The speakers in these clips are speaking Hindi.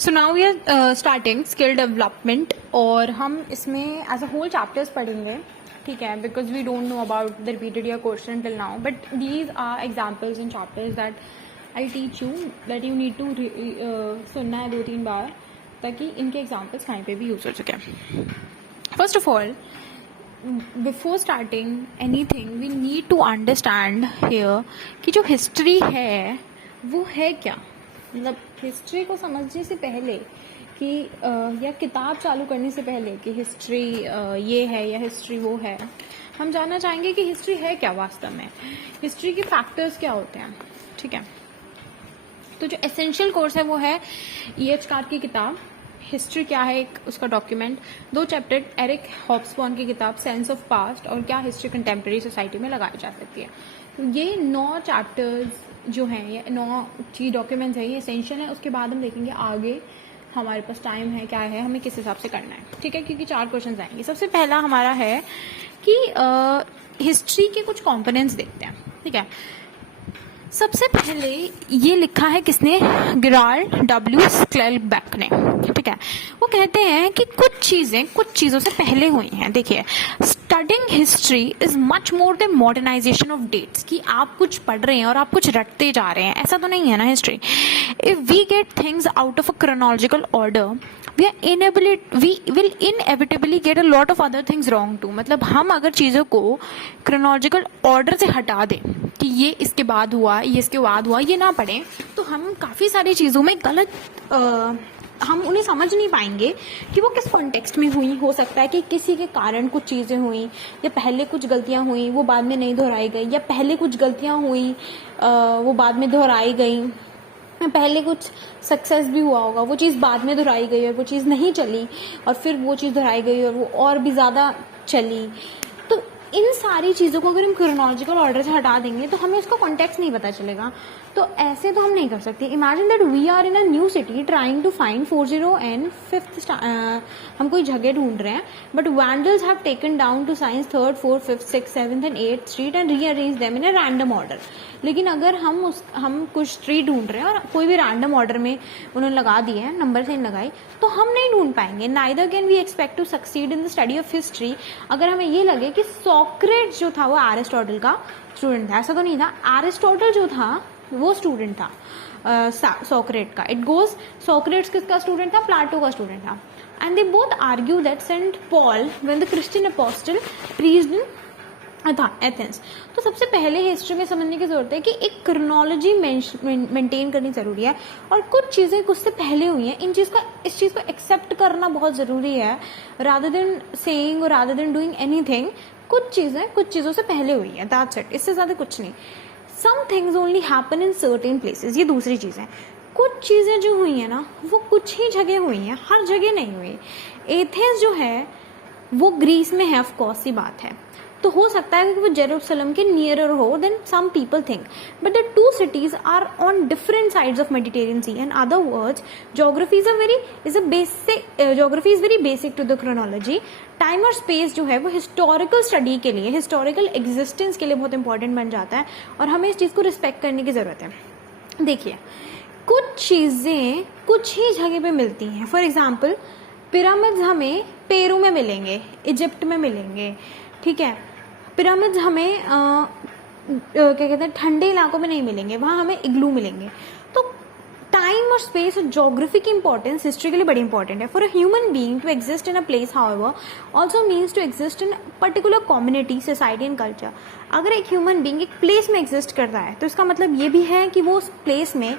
So now we are starting skill development और हम इसमें एज अ होल चैप्टर्स पढ़ेंगे, ठीक है, because we don't know about the repeated year question till now, but these are examples in chapters that I teach you that you need to सुनना है 2-3 बार ताकि इनके एग्जाम्पल्स कहीं पे भी यूज हो सके. First of all, before starting anything we need to understand here कि जो हिस्ट्री है वो है क्या. मतलब हिस्ट्री को समझने से पहले कि या किताब चालू करने से पहले कि हिस्ट्री ये है या हिस्ट्री वो है, हम जानना चाहेंगे कि हिस्ट्री है क्या वास्तव में, हिस्ट्री के फैक्टर्स क्या होते हैं. ठीक है, तो जो एसेंशियल कोर्स है वो है E.H. कार्र की किताब हिस्ट्री क्या है, एक उसका डॉक्यूमेंट, 2 चैप्टर एरिक हॉब्सबॉर्न की किताब सेंस ऑफ पास्ट और क्या हिस्ट्री कंटेम्प्रेरी सोसाइटी में लगाई जा सकती है. तो ये 9 चैप्टर्स जो हैं, ये 9 चीज डॉक्यूमेंट्स हैं, ये एसेंशियल है. उसके बाद हम देखेंगे आगे हमारे पास टाइम है क्या है, हमें किस हिसाब से करना है. ठीक है, क्योंकि 4 क्वेश्चन आएंगे. सबसे पहला हमारा है कि हिस्ट्री के कुछ कॉम्पोनेंट्स देखते हैं. ठीक है, सबसे पहले ये लिखा है किसने, गेराल्ड डब्ल्यू स्क्लेलबैक ने. ठीक है, वो कहते हैं कि कुछ चीजें कुछ चीजों से पहले हुई हैं. देखिए, studying history is much more than modernization of dates, कि आप कुछ पढ़ रहे हैं और आप कुछ रटते जा रहे हैं, ऐसा तो नहीं है ना history. If we get things out of a chronological order we will inevitably get a lot of other things wrong too. मतलब हम अगर चीजों को क्रोनोलॉजिकल ऑर्डर से हटा दें कि ये इसके बाद हुआ, ये इसके बाद हुआ, ये ना पढ़ें, तो हम काफी सारी चीजों में गलत हम उन्हें समझ नहीं पाएंगे कि वो किस कॉन्टेक्स्ट में हुई. हो सकता है कि किसी के कारण कुछ चीजें हुई, या पहले कुछ गलतियां हुई वो बाद में नहीं दोहराई गई, या पहले कुछ गलतियां हुई वो बाद में दोहराई गई, पहले कुछ सक्सेस भी हुआ होगा, वो चीज़ बाद में दोहराई गई और वो चीज़ नहीं चली, और फिर वो चीज़ दोहराई गई और वो और भी ज़्यादा चली. तो इन सारी चीज़ों को अगर हम क्रोनोलॉजिकल ऑर्डर से हटा देंगे तो हमें उसका कॉन्टेक्स्ट नहीं पता चलेगा. तो ऐसे तो हम नहीं कर सकते. Imagine that we are in a new city trying to find 40 and 5th हम कोई जगह ढूंढ रहे हैं, but vandals have taken down two signs 3rd 4th 5th 6th 7th and 8th street and rearrange them in a random order. लेकिन अगर हम कुछ स्ट्रीट ढूंढ रहे हैं और कोई भी रैंडम ऑर्डर में उन्होंने लगा दिए हैं, नंबर से लगाई, तो हम नहीं ढूंढ पाएंगे. Neither can we expect to succeed in the study of history. अगर हमें ये लगे कि सोक्रेट्स जो था वो एरिस्टोटल का स्टूडेंट था, ऐसा तो नहीं था. एरिस्टोटल जो था वो स्टूडेंट था सोक्रेट का. इट गोज, सोक्रेट्स किसका स्टूडेंट था, प्लाटो का स्टूडेंट था. And they both argue that saint Paul when the Christian apostle preached in Athens. तो सबसे पहले हिस्ट्री में समझने की जरूरत है कि एक क्रोनोलॉजी मेंटेन करनी जरूरी है, और कुछ चीजें कुछ से पहले हुई हैं. इस चीज को एक्सेप्ट करना बहुत जरूरी है, रादर देन सेइंग और रादर देन डूइंग एनीथिंग. कुछ चीजें कुछ चीजों से पहले हुई है, दैट्स इट, इससे ज्यादा कुछ नहीं. Some things only happen in certain places, ये दूसरी चीज है. कुछ चीजें जो हुई है ना वो कुछ ही जगह हुई हैं, हर जगह नहीं हुई. एथेंस जो है वो ग्रीस में है, ऑफ कोर्स सी बात है, तो हो सकता है कि वो जेरूसलम के नियरर हो then some people think, but the 2 cities are on different sides of Mediterranean sea. In other words, geography is very basic to the chronology. Time और स्पेस जो है वो हिस्टोरिकल स्टडी के लिए, हिस्टोरिकल एग्जिस्टेंस के लिए बहुत इंपॉर्टेंट बन जाता है, और हमें इस चीज को रिस्पेक्ट करने की जरूरत है. देखिए, कुछ चीजें कुछ ही जगह पे मिलती हैं. फॉर एग्जाम्पल, पिरामिड्स हमें पेरू में मिलेंगे, इजिप्ट में मिलेंगे. ठीक है, पिरामिड्स हमें क्या कहते हैं, ठंडे इलाकों में नहीं मिलेंगे, वहां हमें इग्लू मिलेंगे. तो टाइम और स्पेस और ज्योग्राफी की इंपॉर्टेंस हिस्ट्री के लिए बड़ी इंपॉर्टेंट है. For a human being to exist in a place however also means to exist in particular community, society and culture. अगर एक ह्यूमन बीइंग एक प्लेस में एग्जिस्ट कर रहा है तो इसका मतलब ये भी है कि वो उस प्लेस में,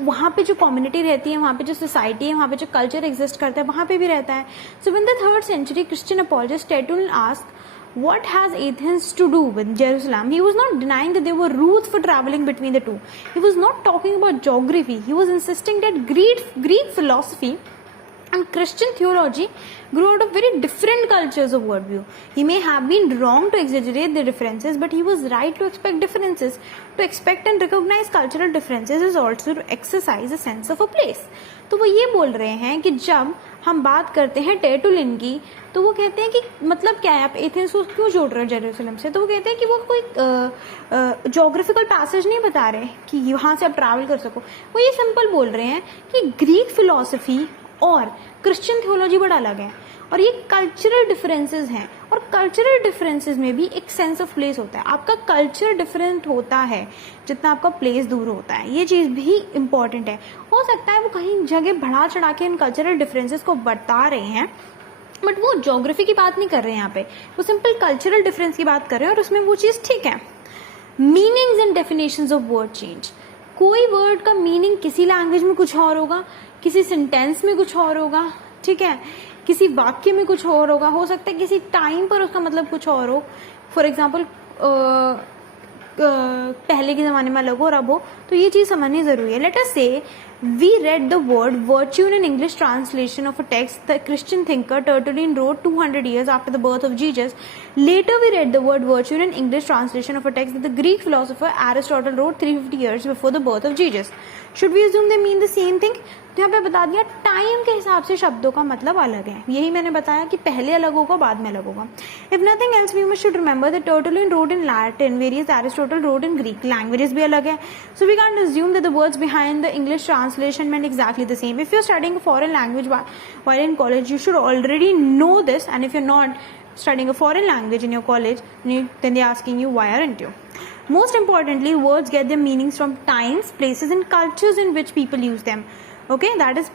वहाँ पे जो कम्युनिटी रहती है, वहाँ पे जो सोसाइटी है, वहाँ पे जो कल्चर एग्जिस्ट करता है, वहाँ पे भी रहता है. So when the 3rd century Christian apologist Tertullus asked what has Athens to do with Jerusalem, he was not denying that there were routes for traveling between the two. He was not talking about geography. He was insisting that Greek philosophy And Christian theology grew out of very different cultures of worldview. He may have been wrong to exaggerate the differences, but he was right to expect differences. To expect and recognize cultural differences is also to exercise a sense of a place. तो वो ये बोल रहे हैं कि जब हम बात करते हैं टेर्टुलियन की, तो वो कहते हैं कि मतलब क्या है, आप एथेंस को क्यों जोड़ रहे हो जेरूसलम से? तो वो कहते हैं कि वो कोई ज्योग्राफिकल पैसेज नहीं बता रहे कि यहाँ से आप ट्रैवल कर सको. वो ये सिंपल बोल रहे हैं कि ग्रीक फिलॉसफी और क्रिश्चियन थियोलॉजी बड़ा अलग है, और ये कल्चरल डिफरेंसेस हैं, और कल्चरल डिफरेंसेस में भी एक सेंस ऑफ प्लेस होता है. आपका कल्चर डिफरेंट होता है जितना आपका प्लेस दूर होता है. ये चीज़ भी इंपॉर्टेंट है. हो सकता है वो कहीं जगह बढ़ा चढ़ा के इन कल्चरल डिफरेंसेस को बता रहे हैं, बट वो ज्योग्राफी की बात नहीं कर रहे हैं यहाँ पे, वो सिंपल कल्चरल डिफरेंस की बात कर रहे हैं, और उसमें वो चीज़ ठीक है. Meanings and definitions of word change. कोई वर्ड का मीनिंग किसी लैंग्वेज में कुछ और होगा, किसी सेंटेंस में कुछ और होगा, ठीक है, किसी वाक्य में कुछ और होगा, हो सकता है किसी टाइम पर उसका मतलब कुछ और हो. फॉर एग्जाम्पल पहले के ज़माने में अलग हो और अब हो, तो ये चीज़ समझनी ज़रूरी है. लेट अस से we read the word virtue in an English translation of a text the Christian thinker Tertullian wrote 200 years after the birth of Jesus. Later we read the word virtue in an English translation of a text that the Greek philosopher Aristotle wrote 350 years before the birth of Jesus. Should we assume they mean the same thing? तो यहाँ पे बता दिया टाइम के हिसाब से शब्दों का मतलब अलग है. यही मैंने बताया कि पहले अलग होगा, बाद में अलग होगा. If nothing else, we should remember that Tertullian wrote in Latin, whereas Aristotle wrote in Greek. Languages भी अलग है, so we can't assume that the words behind the English translation meant exactly the same. If you're studying a foreign language while in college, you should already know this. And if you're not studying a foreign language in your college, then they're asking you, why aren't you? Most importantly, words get their meanings from times, places, and cultures in which people use them. Okay, that is,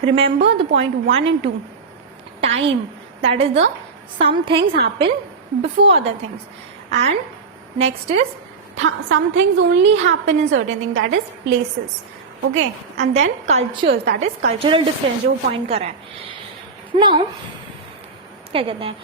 remember the point 1 and 2. Time, that is the some things happen before other things, and next is some things only happen in certain things, that is places. Okay, and then cultures, that is cultural difference जो point कर रहा है. Now क्या कहते हैं,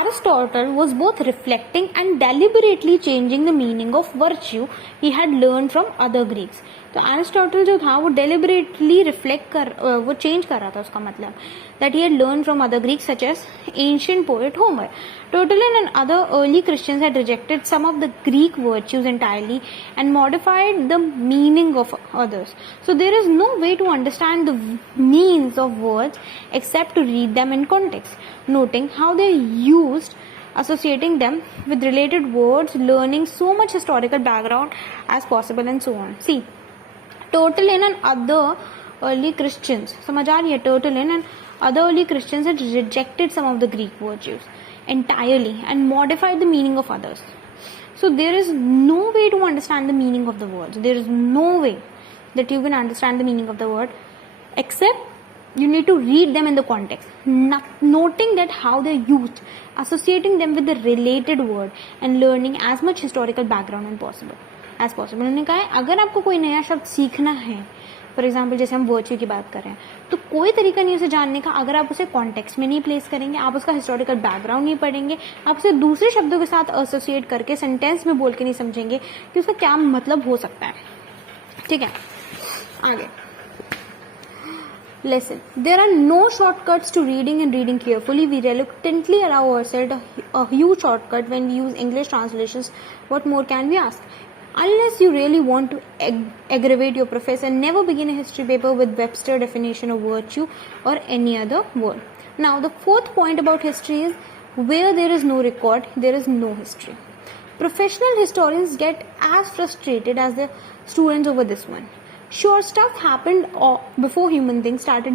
Aristotle was both reflecting and deliberately changing the meaning of virtue he had learned from other Greeks. तो एरिस्टोटल जो था वो डेलिबरेटली रिफ्लेक्ट वो चेंज कर रहा था उसका मतलब, that he had learned from other Greeks such as ancient poet Homer. Tertullian and other early Christians had rejected some of the Greek virtues entirely and modified the meaning of others. So there is no way to understand the meanings of words except to read them in context, noting how they are used, associating them with related words, learning so much historical background as possible, and so on. See, Tertullian and other early Christians, समझ आ रही है, Tertullian and other early Christians had rejected some of the Greek virtues entirely and modified the meaning of others. So there is no way to understand the meaning of the words. There is no way that you can understand the meaning of the word except you need to read them in the context, noting that how they're used, associating them with the related word, and learning as much historical background as possible. उन्होंने कहा है अगर आपको कोई नया शब्द सीखना है, फॉर एग्जाम्पल जैसे हम वर्च्यू की बात कर रहे हैं, तो कोई तरीका नहीं उसे जानने का अगर आप उसे कॉन्टेक्स्ट में नहीं प्लेस करेंगे, आप उसका हिस्टोरिकल बैकग्राउंड नहीं पढ़ेंगे, आप उसे दूसरे शब्दों के साथ एसोसिएट करके सेंटेंस में बोल के नहीं समझेंगे कि उसका क्या मतलब हो सकता है. ठीक है, आगे. Lesson. There are no shortcuts to reading and reading carefully. We reluctantly allow ourselves a huge shortcut when we use English translations. What more can we ask? Unless you really want to aggravate your professor, never begin a history paper with Webster definition of virtue or any other word. Now, the fourth point about history is where there is no record, there is no history. Professional historians get as frustrated as the students over this one. Sure, stuff happened before human things started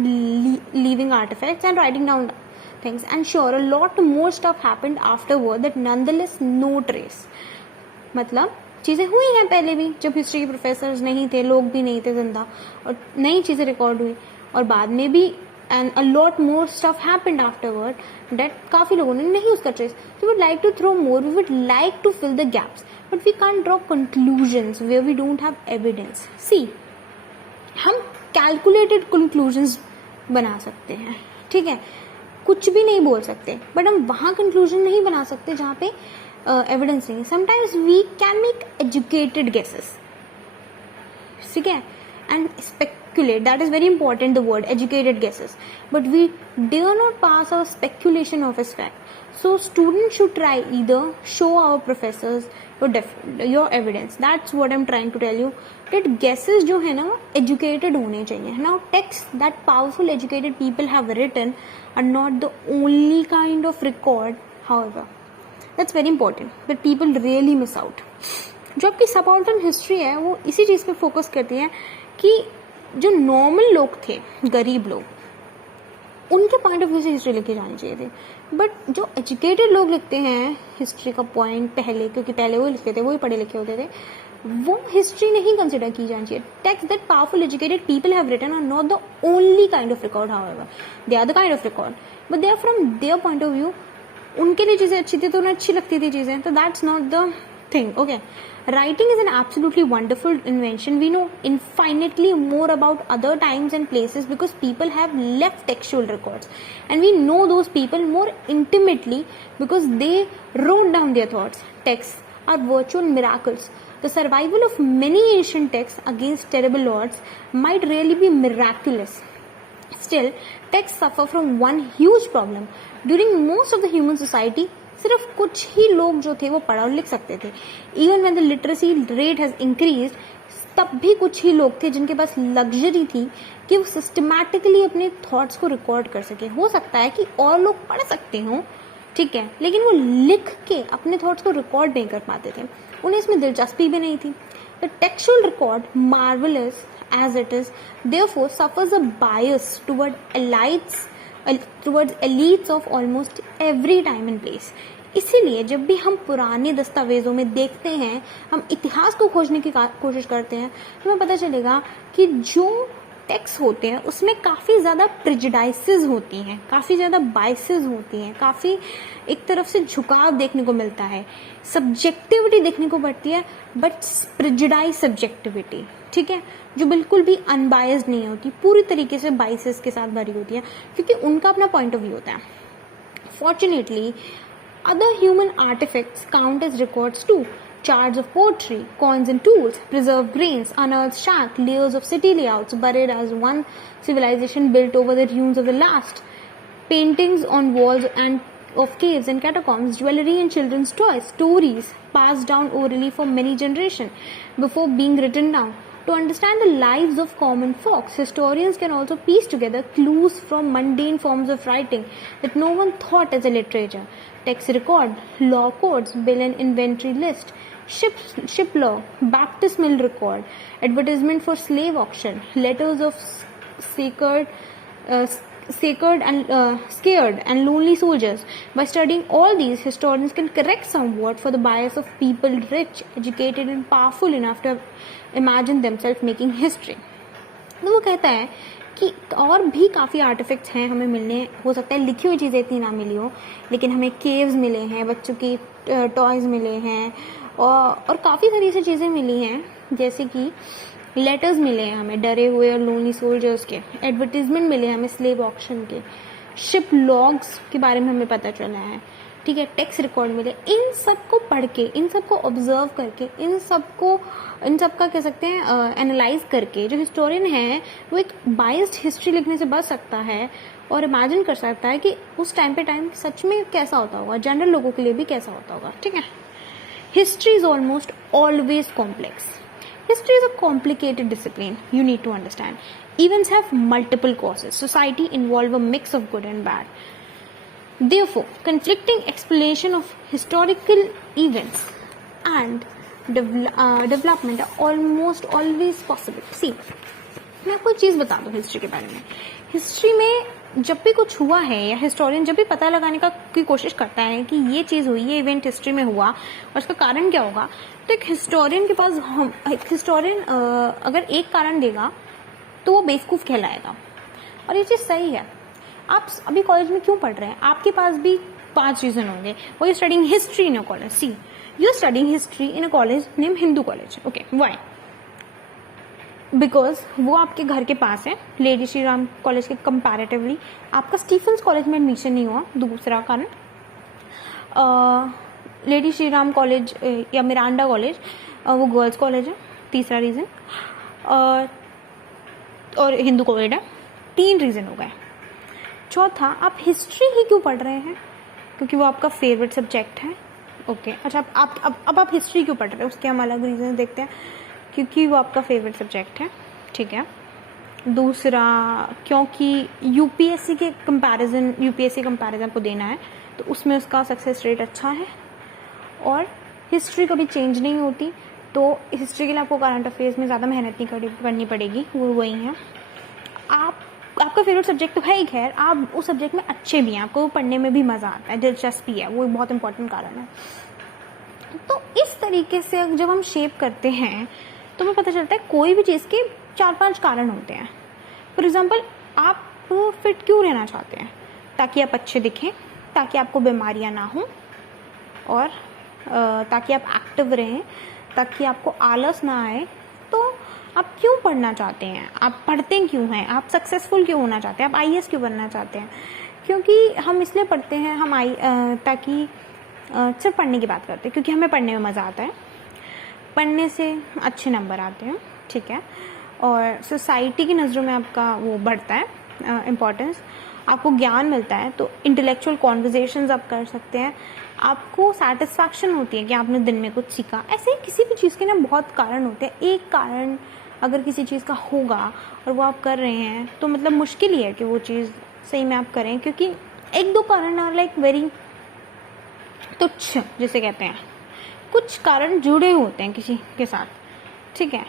leaving artifacts and writing down things, and sure, a lot more stuff happened afterward that nonetheless no trace. मतलब चीज़ें हुई हैं पहले भी, जब हिस्ट्री के प्रोफेसर्स नहीं थे, लोग भी नहीं थे जिंदा, और नई चीज़ें रिकॉर्ड हुई, और बाद में भी and a lot more stuff happened afterward that काफ़ी लोगों ने नहीं उसका trace. So we would like to throw more, we would like to fill the gaps, but we can't draw conclusions where we don't have evidence. See, हम कैलकुलेटेड कंक्लूजन्स बना सकते हैं, ठीक है, कुछ भी नहीं बोल सकते, बट हम वहाँ कंक्लूजन नहीं बना सकते जहाँ पे एविडेंस नहीं. Sometimes we can make educated guesses, ठीक है, and speculate. That is very important, the word educated guesses, but we dare not pass our speculation of as fact. So students should try either show our professors your evidence. That's what I'm trying to tell you, that guesses जो है ना educated होने चाहिए. Now texts that powerful educated people have written are not the only kind of record, however. That's very important, that people really miss out. जो आपकी सबाल्टर्न हिस्ट्री है वो इसी चीज़ पे फोकस करती है कि जो नॉर्मल लोग थे, गरीब लोग, उनके पॉइंट ऑफ व्यू से हिस्ट्री लिखी जानी चाहिए थी. बट जो एजुकेटेड लोग लिखते हैं हिस्ट्री का पॉइंट पहले, क्योंकि पहले वो लिखते थे, वही पढ़े लिखे होते थे, वो हिस्ट्री नहीं कंसिडर की जानी चाहिए. Text that powerful educated people have written are not the only kind of record, however they are the kind of record, but they are from their point of view. उनके लिए चीज़ें अच्छी थी तो उन्हें अच्छी लगती थी चीज़ें, तो that's not the thing. Okay, writing is an absolutely wonderful invention. We know infinitely more about other times and places because people have left textual records, and we know those people more intimately because they wrote down their thoughts. Texts are virtual miracles. The survival of many ancient texts against terrible odds might really be miraculous. Still, texts suffer from one huge problem. During most of the human society, सिर्फ कुछ ही लोग जो थे वो पढ़ और लिख सकते थे. Even when the literacy rate has increased, तब भी कुछ ही लोग थे जिनके पास लग्जरी थी कि वो सिस्टमैटिकली अपने थॉट्स को रिकॉर्ड कर सके. हो सकता है कि और लोग पढ़ सकते हों, ठीक है, लेकिन वो लिख के अपने थॉट्स को रिकॉर्ड नहीं कर पाते थे, उन्हें इसमें दिलचस्पी भी नहीं थी. The textual record, marvellous as it is, therefore suffers a bias towards elites of almost every time and place. इसीलिए जब भी हम पुराने दस्तावेजों में देखते हैं, हम इतिहास को खोजने की कोशिश करते हैं, हमें पता चलेगा कि जो टेक्स्ट होते हैं उसमें काफ़ी ज़्यादा प्रिजुडाइसेस होती हैं, काफ़ी ज़्यादा बाइसेस होती हैं, काफ़ी एक तरफ से झुकाव देखने को मिलता है, सब्जेक्टिविटी देखने को पड़ती है, बट प्रिजुडाइज सब्जेक्टिविटी, ठीक है, जो बिल्कुल भी अनबायस्ड नहीं होती, पूरी तरीके से बाइसेस के साथ भरी होती है, क्योंकि उनका अपना पॉइंट ऑफ व्यू होता है. Fortunately other human artifacts count as records too. Shards of pottery, coins and tools, preserved grains, unearthed shack, layers of city layouts buried as one civilization built over the ruins of the last, paintings on walls and of caves and catacombs, jewelry and children's toys, stories passed down orally for many generations before being written down. To understand the lives of common folks, historians can also piece together clues from mundane forms of writing that no one thought as a literature. Text record, law codes, bill and inventory list, ship law, baptismal record, advertisement for slave auction, letters of scared and lonely soldiers. By studying all these, historians can correct somewhat for the bias of people rich, educated and powerful enough to imagine themselves making history. तो वो कहता है कि और भी काफ़ी आर्टिफैक्ट्स हैं हमें मिलने, हो सकता है लिखी हुई चीज़ें इतनी ना मिली हो, लेकिन हमें केव्स मिले हैं, बच्चों की टॉयज़ मिले हैं, और काफ़ी सारी ऐसी चीज़ें मिली हैं, जैसे कि लेटर्स मिले हैं हमें डरे हुए और लोनली सोल्जर्स के, एडवर्टीजमेंट मिले हैं हमें स्लेव ऑक्शन के, शिप लॉग्स के बारे में हमें पता चला है, ठीक है, टेक्स्ट रिकॉर्ड मिले. इन सब को पढ़ के, इन सब को ऑब्जर्व करके, इन सब का कह सकते हैं एनालाइज करके, जो हिस्टोरियन है वो एक बायस्ड हिस्ट्री लिखने से बच सकता है और इमेजिन कर सकता है कि उस टाइम सच में कैसा होता होगा, जनरल लोगों के लिए भी कैसा होता होगा, ठीक है. History is almost always complex. History is a complicated discipline, you need to understand. Events have multiple causes. Society involve a mix of good and bad. Therefore, conflicting explanation of historical events and development are almost always possible. See, मैं आपको एक चीज़ बता दूँ हिस्ट्री के बारे में. हिस्ट्री में जब भी कुछ हुआ है या हिस्टोरियन जब भी पता लगाने की कोशिश करता है कि ये चीज़ हुई, ये इवेंट हिस्ट्री में हुआ और उसका कारण क्या होगा, तो एक हिस्टोरियन के पास अगर एक कारण देगा तो वो बेवकूफ़ कहलाएगा. और ये चीज़ सही है. आप अभी कॉलेज में क्यों पढ़ रहे हैं, आपके पास भी 5 रीज़न होंगे. वो you studying history in a college. See, you are studying history in a college name Hindu college. Okay, why? Because वो आपके घर के पास है, लेडी श्री राम कॉलेज के कंपैरेटिवली. आपका स्टीफेंस कॉलेज में एडमिशन नहीं हुआ, दूसरा कारण. लेडी श्री राम कॉलेज या मिरांडा कॉलेज वो गर्ल्स कॉलेज है, तीसरा रीज़न. और हिंदू कोविड है। 3 रीज़न हो गए। चौथा, आप हिस्ट्री ही क्यों पढ़ रहे हैं? क्योंकि वो आपका फेवरेट सब्जेक्ट है। ओके, अच्छा, अब आप हिस्ट्री क्यों पढ़ रहे हैं उसके हम अलग रीज़न देखते हैं। क्योंकि वो आपका फेवरेट सब्जेक्ट है, ठीक है। दूसरा, क्योंकि यूपीएससी कंपैरिजन आपको देना है तो उसमें उसका सक्सेस रेट अच्छा है। और हिस्ट्री कभी चेंज नहीं होती, तो हिस्ट्री के लिए आपको करंट अफेयर्स में ज़्यादा मेहनत नहीं करनी पड़ेगी, वो वही है। आपका फेवरेट सब्जेक्ट तो है ही, खैर आप उस सब्जेक्ट में अच्छे भी हैं, आपको पढ़ने में भी मज़ा आता है, दिलचस्पी है, वो बहुत इंपॉर्टेंट कारण है। तो इस तरीके से जब हम शेप करते हैं तो हमें पता चलता है कोई भी चीज़ के 4-5 कारण होते हैं। फॉर एग्ज़ाम्पल, आप फिट क्यों रहना चाहते हैं? ताकि आप अच्छे दिखें, ताकि आपको बीमारियां ना हो, और ताकि आप एक्टिव रहें, ताकि आपको आलस ना आए। तो आप क्यों पढ़ना चाहते हैं? आप पढ़ते क्यों हैं? आप सक्सेसफुल क्यों होना चाहते हैं? आप आईएएस क्यों बनना चाहते हैं? क्योंकि हम इसलिए पढ़ते हैं, ताकि सिर्फ पढ़ने की बात करते हैं क्योंकि हमें पढ़ने में मज़ा आता है, पढ़ने से अच्छे नंबर आते हैं, ठीक है। और सोसाइटी की नज़रों में आपका वो बढ़ता है इम्पोर्टेंस, आपको ज्ञान मिलता है, तो इंटेलेक्चुअल कॉन्वर्जेशंस आप कर सकते हैं, आपको सेटिस्फैक्शन होती है कि आपने दिन में कुछ सीखा। ऐसे ही किसी भी चीज़ के ना बहुत कारण होते हैं। एक कारण अगर किसी चीज़ का होगा और वो आप कर रहे हैं तो मतलब मुश्किल ही है कि वो चीज़ सही में आप करें, क्योंकि 1-2 कारण आर लाइक वेरी तुच्छ जिसे कहते हैं। कुछ कारण जुड़े होते हैं किसी के साथ, ठीक है।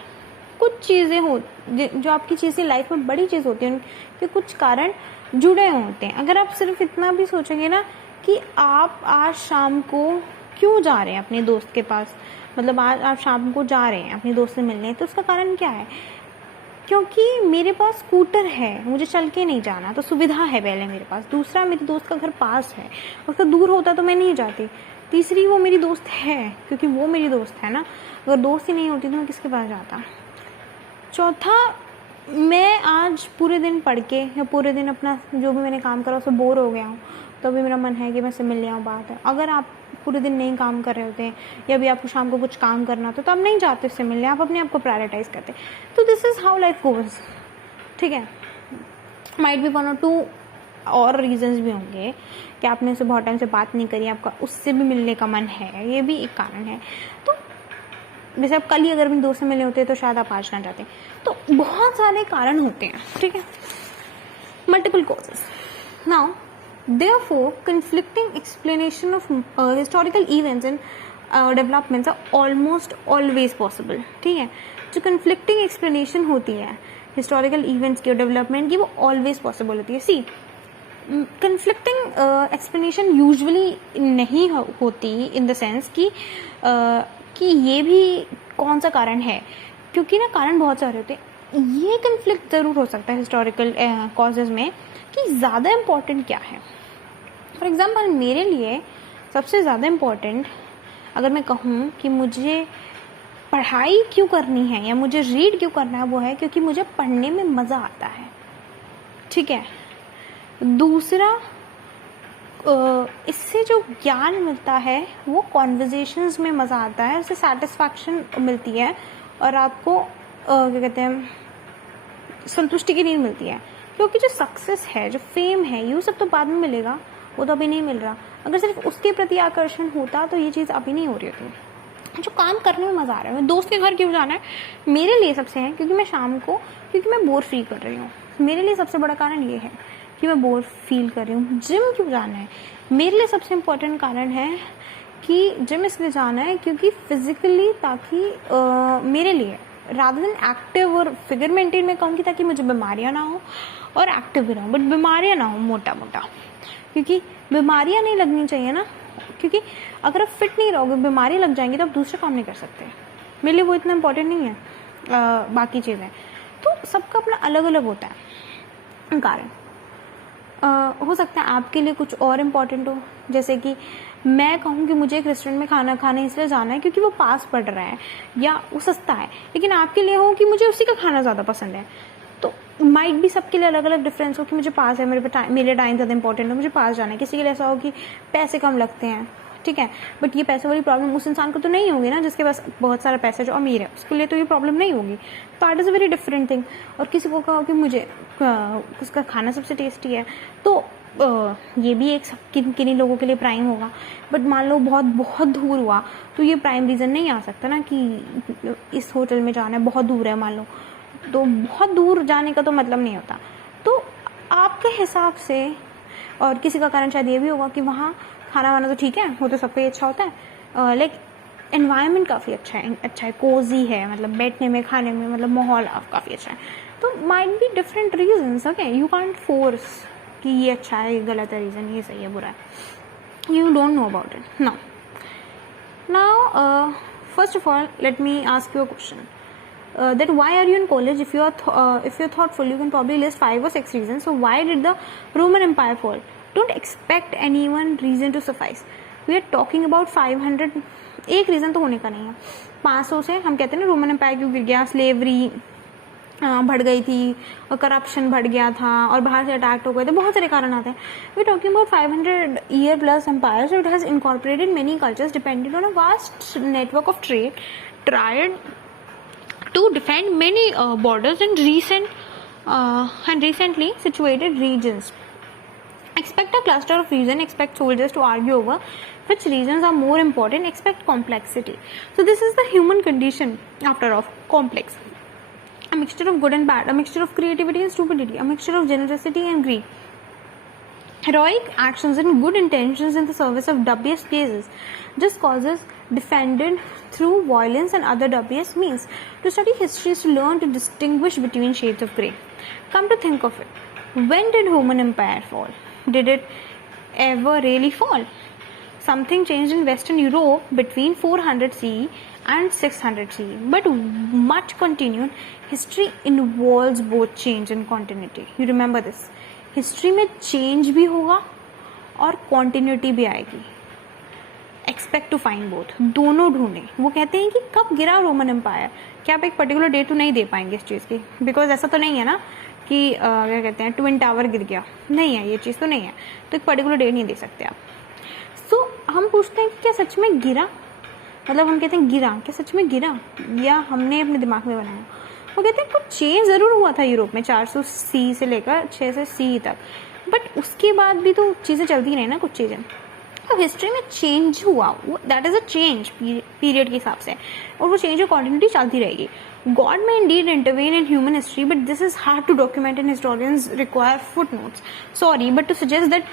कुछ चीज़ें हो जो आपकी चीज़ें लाइफ में बड़ी चीज़ होती है, उनके कुछ कारण जुड़े होते हैं। अगर आप सिर्फ इतना भी सोचेंगे ना कि आप आज शाम को क्यों जा रहे हैं अपने दोस्त के पास, मतलब आज आप शाम को जा रहे हैं अपने दोस्त से मिलने, तो उसका कारण क्या है? क्योंकि मेरे पास स्कूटर है, मुझे चल के नहीं जाना, तो सुविधा है पहले मेरे पास। दूसरा, मेरे दोस्त का घर पास है, उसका दूर होता तो मैं नहीं जाती। तीसरी, वो मेरी दोस्त है, क्योंकि वो मेरी दोस्त है ना, अगर दोस्त ही नहीं होती तो मैं किसके पास जाता। चौथा, मैं आज पूरे दिन पढ़ के या पूरे दिन अपना जो भी मैंने काम करा उससे बोर हो गया हूँ, तो भी मेरा मन है कि मैं उससे मिल आऊँ, बात है। अगर आप पूरे दिन नहीं काम कर रहे होते हैं या भी आपको शाम को कुछ काम करना होता तो आप नहीं जाते उससे मिलने, आप अपने आप को प्रायोरिटाइज करते। तो this is how life goes, ठीक है। माइट बी 1 और 2 और रीजंस भी होंगे कि आपने उससे बहुत टाइम से बात नहीं करी, आपका उससे भी मिलने का मन है, ये भी एक कारण है। तो जैसे आप कल ही अगर अपने दोस्त से मिले होते तो शायद आप आज ना जाते। तो बहुत सारे कारण होते हैं, ठीक है, multiple causes. Now therefore conflicting explanation of historical events and developments are almost always possible, ठीक है। जो conflicting explanation होती है historical events की और development की, वो always possible होती है। See, conflicting explanation usually नहीं होती in the sense कि ये भी कौन सा कारण है, क्योंकि ना कारण बहुत सारे होते हैं। ये conflict ज़रूर हो सकता है historical causes में कि ज़्यादा इम्पॉर्टेंट क्या है। फॉर एग्ज़ाम्पल, मेरे लिए सबसे ज़्यादा इम्पॉर्टेंट अगर मैं कहूँ कि मुझे पढ़ाई क्यों करनी है या मुझे रीड क्यों करना है, वो है क्योंकि मुझे पढ़ने में मज़ा आता है, ठीक है। दूसरा, इससे जो ज्ञान मिलता है वो कॉन्वर्जेशंस में मज़ा आता है, उससे सेटिस्फैक्शन मिलती है और आपको क्या कहते हैं, संतुष्टि की नींद मिलती है। क्योंकि जो सक्सेस है, जो फेम है, ये सब तो बाद में मिलेगा, वो तो अभी नहीं मिल रहा। अगर सिर्फ उसके प्रति आकर्षण होता तो ये चीज़ अभी नहीं हो रही होती। जो काम करने में मज़ा आ रहा है, दोस्त के घर क्यों जाना है मेरे लिए सबसे है क्योंकि मैं शाम को, क्योंकि मैं बोर फील कर रही हूँ, मेरे लिए सबसे बड़ा कारण ये है कि मैं बोर फील कर रही हूँ। जिम क्यों जाना है मेरे लिए सबसे इम्पोर्टेंट कारण है कि जिम इसलिए जाना है क्योंकि फिजिकली, ताकि मेरे लिए रादर देन एक्टिव और फिगर मेंटेन में कहूँगी, ताकि मुझे बीमारियाँ ना हो और एक्टिव भी रहूँ, बट बीमारियाँ ना हो मोटा मोटा, क्योंकि बीमारियाँ नहीं लगनी चाहिए ना। क्योंकि अगर आप फिट नहीं रहोगे, बीमारी लग जाएंगी तो आप दूसरे काम नहीं कर सकते। मेरे लिए वो इतना इम्पोर्टेंट नहीं है। बाकी चीज़ें तो सबका अपना अलग अलग होता है कारण। हो सकता है आपके लिए कुछ और इम्पोर्टेंट हो, जैसे कि मैं कहूँ कि मुझे एक रेस्टोरेंट में खाना खाने इसलिए जाना है क्योंकि वो पास पड़ रहा है या वो सस्ता है, लेकिन आपके लिए हो कि मुझे उसी का खाना ज़्यादा पसंद है। तो माइट भी सबके लिए अलग अलग डिफरेंस हो कि मुझे पास है, मेरे लिए टाइम ज़्यादा इंपॉर्टेंट है, मुझे पास जाना है। किसी के लिए ऐसा हो कि पैसे कम लगते हैं, ठीक है, बट ये पैसे वाली प्रॉब्लम उस इंसान को तो नहीं होगी ना जिसके पास बहुत सारा पैसा, जो अमीर है, उसके लिए तो ये प्रॉब्लम नहीं होगी। तो that is a very different thing. और किसी को कहो कि मुझे उसका खाना सबसे टेस्टी है, तो ये भी एक किन्हीं लोगों के लिए प्राइम होगा। बट मान लो बहुत बहुत दूर हुआ, तो ये प्राइम रीज़न नहीं आ सकता ना कि इस होटल में जाना है, बहुत दूर है मान लो, तो बहुत दूर जाने का तो मतलब नहीं होता। तो आपके हिसाब से, और किसी का कारण शायद ये भी होगा कि वहाँ खाना वाना तो ठीक है, वो तो सबको ही अच्छा होता है, लाइक एनवायरनमेंट काफ़ी अच्छा है, कोजी है, मतलब बैठने में खाने में मतलब माहौल काफ़ी अच्छा है। तो might be different reasons, okay, you can't force कि ये अच्छा है, ये गलत है रीज़न, ये सही है बुरा है, you don't know about it now. First of all, let me ask you a question, that why are you in college? If you're thoughtful, you can probably list 5 or 6 reasons. So why did the Roman Empire fall? Don't expect any one reason to suffice. We are talking about 500, एक रीज़न तो होने का नहीं है। 500 से हम कहते हैं ना रोमन एम्पायर क्यों गिर गया, स्लेवरी बढ़ गई थी, और करप्शन बढ़ गया था, और बाहर से अटैक हो गए थे, बहुत सारे कारण आते हैं। We talking about 500 year plus empire, so it has incorporated many cultures depended on a vast network of trade, tried to defend many borders in recently situated regions. Expect a cluster of reasons, expect soldiers to argue over which reasons are more important, expect complexity. So this is the human condition, after all, complex. A mixture of good and bad, a mixture of creativity and stupidity, a mixture of generosity and greed. Heroic actions and good intentions in the service of dubious cases, just causes defended through violence and other dubious means. To study history is to learn to distinguish between shades of grey. Come to think of it, when did Roman Empire fall? Did it ever really fall? Something changed in Western Europe between 400 CE and 600 CE, but much continued. History involves both change and continuity. You remember this. History में चेंज भी होगा और कॉन्टिन्यूटी भी आएगी. एक्सपेक्ट टू फाइंड बोथ, दोनों ढूंढें. वो कहते हैं कि कब गिरा रोमन एम्पायर, क्या आप एक पर्टिकुलर डेट तो नहीं दे पाएंगे इस चीज़ की, बिकॉज ऐसा तो नहीं है ना कि क्या कहते हैं ट्विन टावर गिर गया, नहीं है, ये चीज़ तो नहीं है, तो एक पर्टिकुलर डेट नहीं दे सकते आप. सो हम पूछते हैं कि क्या सच में गिरा, मतलब हम कहते हैं गिरा, क्या सच में गिरा या हमने अपने दिमाग में बनाया. वो कहते हैं कुछ चेंज ज़रूर हुआ था यूरोप में 400 सी से लेकर 600 सी तक, बट उसके बाद भी तो चीज़ें चलती रही ना कुछ चीज़ें. तो हिस्ट्री में चेंज हुआ, that is a change period के हिसाब से, और वो चेंज और कॉन्टिन्यूटी चलती रहेगी. God may indeed intervene in human history, but this is hard to document and historians require footnotes. Sorry, but to suggest that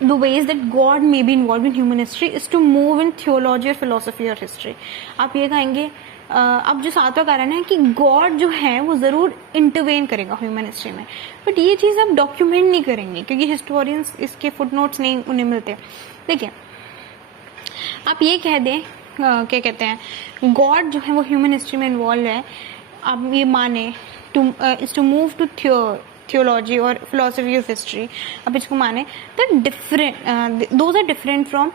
the ways that God may be involved in human history is to move in theology or philosophy or history. आप ये कहेंगे अब जो 7वां कारण है कि गॉड जो है वो ज़रूर इंटरवेन करेगा ह्यूमन हिस्ट्री में, बट ये चीज़ आप डॉक्यूमेंट नहीं करेंगे क्योंकि हिस्टोरियंस इसके फुटनोट्स नहीं उन्हें मिलते. देखिए, आप ये कह दें क्या कहते हैं गॉड जो है वो ह्यूमन हिस्ट्री में इन्वॉल्व है, आप ये माने to move to theology or philosophy of history, अब इसको माने that different those are different from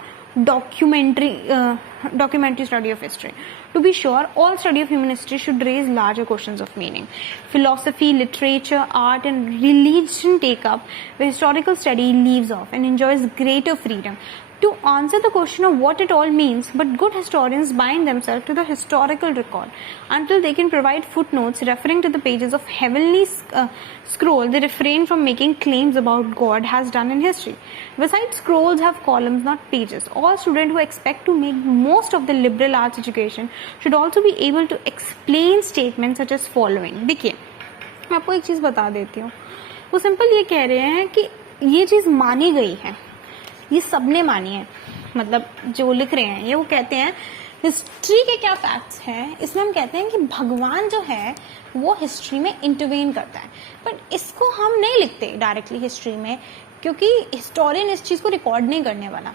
documentary study of history. To be sure, all study of human history should raise larger questions of meaning. Philosophy, literature, art and religion take up where historical study leaves off and enjoys greater freedom to answer the question of what it all means, but good historians bind themselves to the historical record until they can provide footnotes referring to the pages of heavenly scroll. They refrain from making claims about God has done in history. Besides, scrolls have columns, not pages. All students who expect to make most of the liberal arts education should also be able to explain statements such as following. देखिए, मैं आपको एक चीज़ बता देती हूँ. वो सिंपल ये कह रहे हैं कि ये चीज़ मानी गई है, ये सबने मानी है, मतलब जो लिख रहे हैं ये वो कहते हैं हिस्ट्री के क्या फैक्ट्स हैं, इसमें हम कहते हैं कि भगवान जो है वो हिस्ट्री में इंटरवेन करता है, बट इसको हम नहीं लिखते डायरेक्टली हिस्ट्री में क्योंकि हिस्टोरियन इस चीज़ को रिकॉर्ड नहीं करने वाला.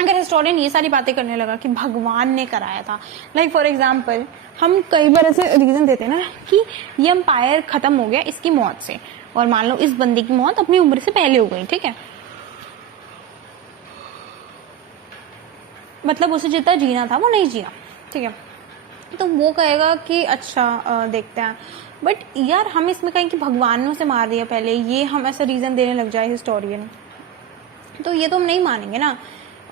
अगर हिस्टोरियन ये सारी बातें करने लगा कि भगवान ने कराया था, लाइक फॉर एग्जाम्पल हम कई बार ऐसे रीज़न देते हैं ना कि ये एम्पायर ख़त्म हो गया इसकी मौत से, और मान लो इस बंदी की मौत अपनी उम्र से पहले हो गई, ठीक है, मतलब उसे जितना जीना था वो नहीं जिया, ठीक है, तो वो कहेगा कि अच्छा देखते हैं. बट यार हम इसमें कहें कि भगवान ने उसे मार दिया पहले, ये हम ऐसा रीज़न देने लग जाए हिस्टोरियन, तो ये तो हम नहीं मानेंगे ना.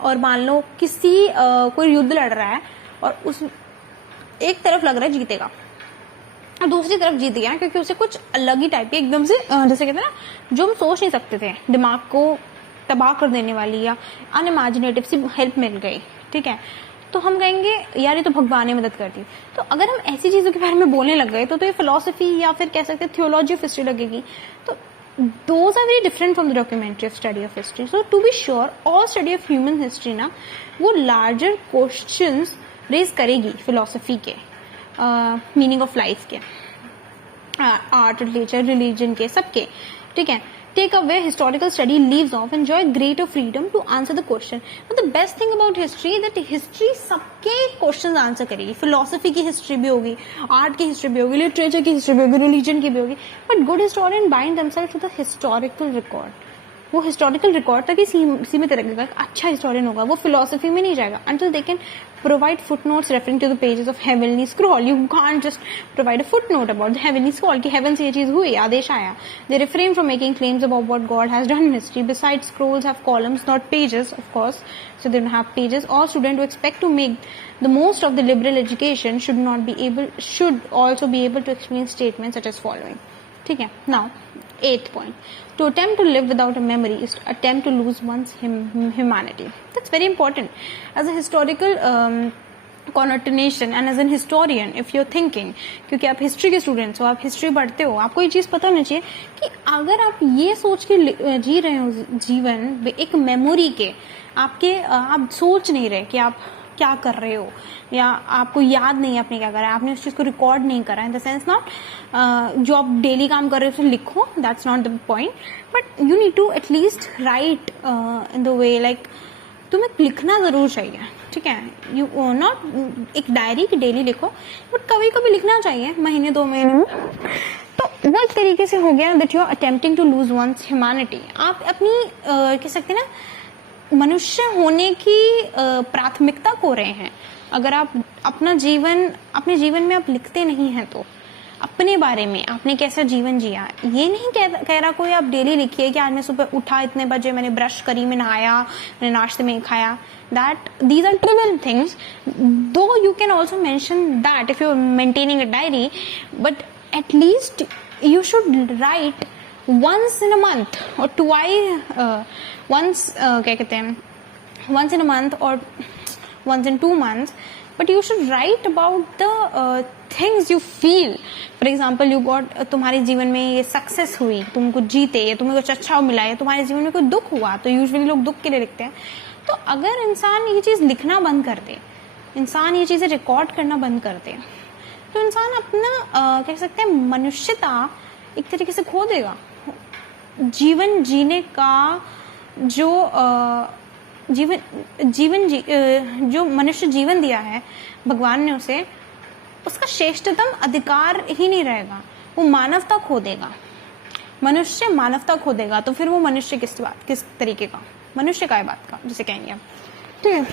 और मान लो किसी कोई युद्ध लड़ रहा है और उस एक तरफ लग रहा है जीतेगा और दूसरी तरफ जीत गया क्योंकि उसे कुछ अलग ही टाइप की एकदम से जैसे कहते हैं ना जो हम सोच नहीं सकते थे, दिमाग को तबाह कर देने वाली या अनइमेजिनेटिव सी हेल्प मिल गई, ठीक है, तो हम कहेंगे यार ये तो भगवान ने मदद कर दी। तो अगर हम ऐसी चीज़ों के बारे में बोलने लग गए तो ये फिलोसफी या फिर कह सकते हैं थियोलॉजी ऑफ हिस्ट्री लगेगी। तो those are very different from the documentary of study of history. So to be sure all study of human history ना वो लार्जर क्वेश्चंस रेज करेगी फिलोसफी के, मीनिंग ऑफ लाइफ के, आर्ट, लिटरेचर, रिलीजन के, सबके, ठीक है। Take away historical study leaves of enjoy greater freedom to answer the question. The best thing about history that history सबके क्वेश्चन आंसर करेगी। फिलोसफी की हिस्ट्री भी होगी, आर्ट की हिस्ट्री भी होगी, लिटरेचर की हिस्ट्री भी होगी, रिलीजन की भी होगी, but good historian bind themselves to the historical record. वो हिस्टोरिकल रिकॉर्ड तक ही सीमित रहेगा। अच्छा हिस्टोरियन होगा, वो फिलोसफी में नहीं जाएगा until they can provide footnotes referring to the pages of heavenly scroll. You can't just provide a footnote about the heavenly scroll कि heaven से ये चीज हुई, आदेश आया। They refrain from making claims about what God has done in history. Besides, scrolls have columns, not pages, of course. So they don't have pages. All students who expect to make the most of the liberal education should also be able to explain statements such as following. ठीक है, now 8th point. To attempt to live without a memory is to attempt to lose one's humanity. That's very important. As a historical connotation and as an historian, if you're thinking, क्योंकि आप हिस्ट्री के स्टूडेंट्स हो, आप हिस्ट्री पढ़ते हो, आपको ये चीज़ पता होनी चाहिए कि अगर आप ये सोच के जी रहे हो जीवन एक मेमोरी के, आप सोच नहीं रहे कि आप क्या कर रहे हो या आपको याद नहीं है आपने क्या करा है, आपने उस चीज़ को रिकॉर्ड नहीं करा, इन द सेंस नॉट जो आप डेली काम कर रहे हो उसे लिखो, that's not the point, but you need to at least write in the way like तुम्हें लिखना ज़रूर चाहिए, ठीक है। यू नॉट एक डायरी की डेली लिखो, बट कभी कभी लिखना चाहिए, महीने 2 महीने में। तो वो एक तरीके से हो गया that you are attempting to lose one's humanity. आप अपनी कह सकते हैं ना मनुष्य होने की प्राथमिकता खो रहे हैं। अगर आप अपने जीवन में आप लिखते नहीं हैं तो अपने बारे में आपने कैसा जीवन जिया, ये नहीं कह रहा कोई आप डेली लिखिए कि आज मैं सुबह उठा इतने बजे, मैंने ब्रश करी, मैं नहाया, मैंने नाश्ते में खाया, these are trivial things, though you can also mention that if you're maintaining a diary, but at least you should write once in a month or twice, क्या कहते हैं, once in a month or once in 2 months, but you should write about the things you feel. For example, you got तुम्हारे जीवन में ये सक्सेस हुई, तुम कुछ जीते, या तुम्हें कुछ अच्छा मिला, या तुम्हारे जीवन में कोई दुख हुआ, तो यूजुअली लोग दुख के लिए लिखते हैं। तो अगर इंसान ये चीज़ लिखना बंद कर दे, इंसान ये चीज़ें रिकॉर्ड करना बंद कर दे, तो इंसान अपना कह सकते हैं मनुष्यता एक तरीके से खो देगा। जीवन जीने का जो जो मनुष्य जीवन दिया है भगवान ने उसे, उसका श्रेष्ठतम अधिकार ही नहीं रहेगा, वो मानवता खो देगा। मनुष्य मानवता खो देगा तो फिर वो मनुष्य किस तरीके का मनुष्य का है बात का, जिसे कहेंगे आप, ठीक है।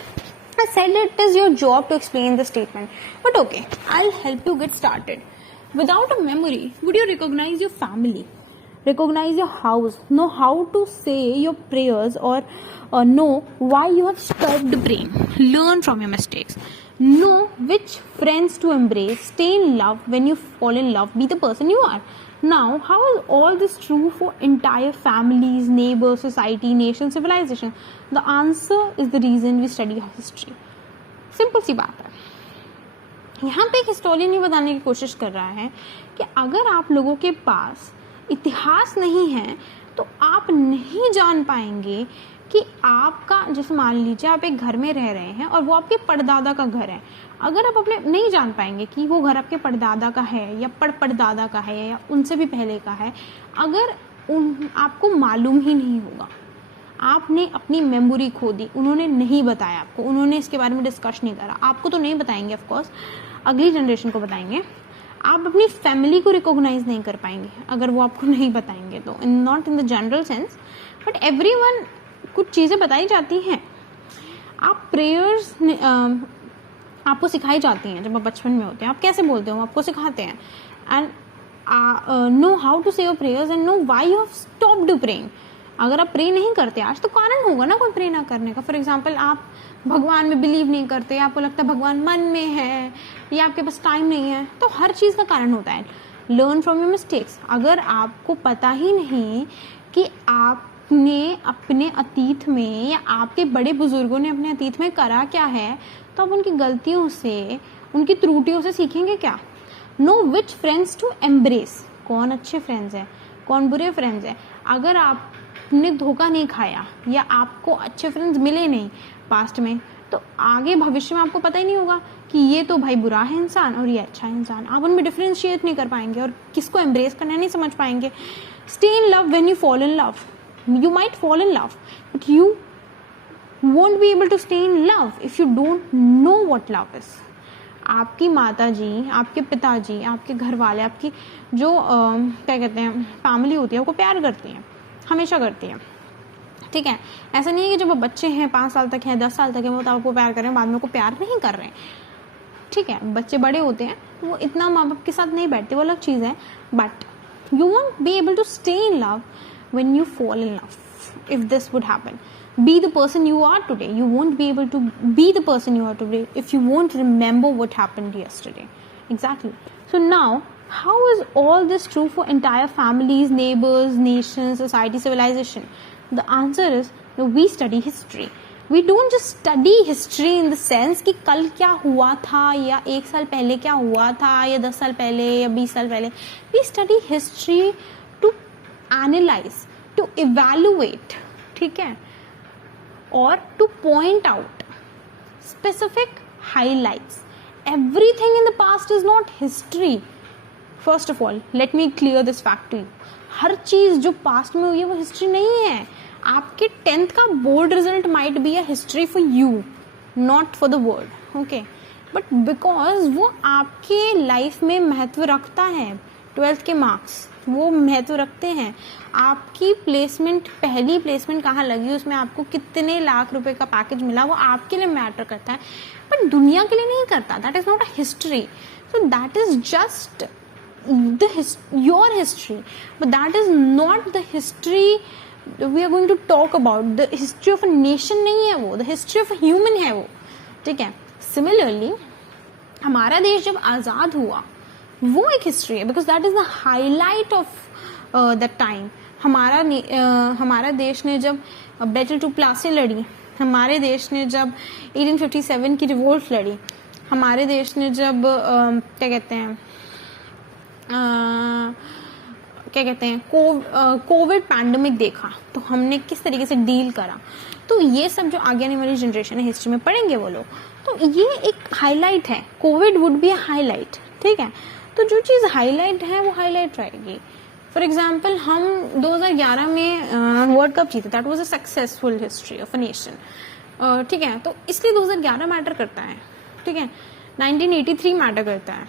I said it is your job to explain the statement, but okay, I'll help you get started. Without a memory, would you recognize your family, recognize your house, know how to say your prayers, or know why you have stopped praying, learn from your mistakes, know which friends to embrace, stay in love when you fall in love, be the person you are. Now, how is all this true for entire families, neighbors, society, nation, civilization? The answer is the reason we study history. Simple सी बात है। यहाँ पे एक हिस्टोरियन ये बताने की कोशिश कर रहा है कि अगर आप लोगों के पास इतिहास नहीं है तो आप नहीं जान पाएंगे कि आपका, जैसे मान लीजिए आप एक घर में रह रहे हैं और वो आपके परदादा का घर है, अगर आप अपने नहीं जान पाएंगे कि वो घर आपके परदादा का है या परदादा का है या उनसे भी पहले का है, अगर आपको मालूम ही नहीं होगा, आपने अपनी मेमोरी खो दी, उन्होंने नहीं बताया आपको, उन्होंने इसके बारे में डिस्कस नहीं करा, आपको तो नहीं बताएंगे, ऑफ कोर्स अगली जनरेशन को बताएंगे, आप अपनी फैमिली को रिकॉग्नाइज नहीं कर पाएंगे अगर वो आपको नहीं बताएंगे तो, not in the general sense but everyone, कुछ चीज़ें बताई जाती हैं। आप प्रेयर्स आपको सिखाई जाती हैं जब आप बचपन में होते हैं, आप कैसे बोलते हो आपको सिखाते हैं, एंड नो हाउ टू से your prayers and know why you have stopped praying, अगर आप प्रे नहीं करते आज तो कारण होगा ना कोई प्रे ना करने का। फॉर एग्जाम्पल आप भगवान में बिलीव नहीं करते, आपको लगता है भगवान मन में है या आपके पास टाइम नहीं है, तो हर चीज़ का कारण होता है। Learn from your mistakes. अगर आपको पता ही नहीं कि आपने अपने अतीत में या आपके बड़े बुजुर्गों ने अपने अतीत में करा क्या है, तो आप उनकी गलतियों से, उनकी त्रुटियों से सीखेंगे क्या। Know which friends to embrace. कौन अच्छे फ्रेंड्स हैं, कौन बुरे फ्रेंड्स हैं। अगर आपने धोखा नहीं खाया या आपको अच्छे फ्रेंड्स मिले नहीं पास्ट में, तो आगे भविष्य में आपको पता ही नहीं होगा कि ये तो भाई बुरा है इंसान और ये अच्छा है इंसान। आप उनमें डिफ्रेंशिएट नहीं कर पाएंगे और किसको एम्ब्रेस करना नहीं समझ पाएंगे। Stay in love when you fall in love. You might fall in love but you won't be able to stay in love if you don't know what love is. आपकी माता जी, आपके पिताजी, आपके घर वाले, आपकी जो क्या कहते हैं फैमिली होती है, आपको प्यार करती है, हमेशा करती है, ठीक है। ऐसा नहीं है कि जब वो बच्चे हैं 5 साल तक हैं 10 साल तक हैं वो तो आपको प्यार कर रहे हैं, बाद में आपको प्यार नहीं कर रहे हैं, ठीक है। बच्चे बड़े होते हैं वो इतना माँ बाप के साथ नहीं बैठते, वो अलग चीज़ है। But you won't be able to stay in love when you fall in love. If this would happen, be the person you are today. You won't be able to be the person you are today if you won't remember what happened yesterday. Exactly. So now, how is all this true for entire families, neighbors, nations, society, civilization? The answer is that we study history. We don't just study history in the sense कि कल क्या हुआ था या 1 साल पहले क्या हुआ था या 10 साल पहले या 20 साल पहले. We study history to analyze, to evaluate, ठीक है, or to point out specific highlights. Everything in the past is not history. First of all, let me clear this fact to you. हर चीज़ जो पास्ट में हुई है वो हिस्ट्री नहीं है. आपके 10th का board result might be a history for you, not for the world, okay. But because वो आपके लाइफ में महत्व रखता है, 12th के मार्क्स वो महत्व रखते हैं. आपकी प्लेसमेंट, पहली प्लेसमेंट कहाँ लगी, उसमें आपको कितने लाख रुपए का पैकेज मिला, वो आपके लिए मैटर करता है, बट दुनिया के लिए नहीं करता. That is not a history. So that is just your history, but that is not the history we are going to talk about. The history of a nation नहीं है वो, the history of a human है वो, ठीक है. Similarly, हमारा देश जब आज़ाद हुआ वो एक हिस्ट्री है, because that is the highlight of that time. हमारा देश ने जब बैटल टू प्लासी लड़ी, हमारे देश ने जब 1857 की रिवोल्ट लड़ी, हमारे देश ने जब क्या कहते हैं कोविड पैंडेमिक देखा, तो हमने किस तरीके से डील करा. तो ये सब जो आगे आने वाली जनरेशन है हिस्ट्री में पढ़ेंगे वो लोग, तो ये एक हाईलाइट है. Covid would be a highlight, ठीक है. तो जो चीज़ हाईलाइट है वो हाईलाइट रहेगी. फॉर एग्जाम्पल, हम 2011 में वर्ल्ड कप जीते, that was a successful history of a nation, ठीक है. तो इसलिए 2011 मैटर करता है, ठीक है. 1983 मैटर करता है,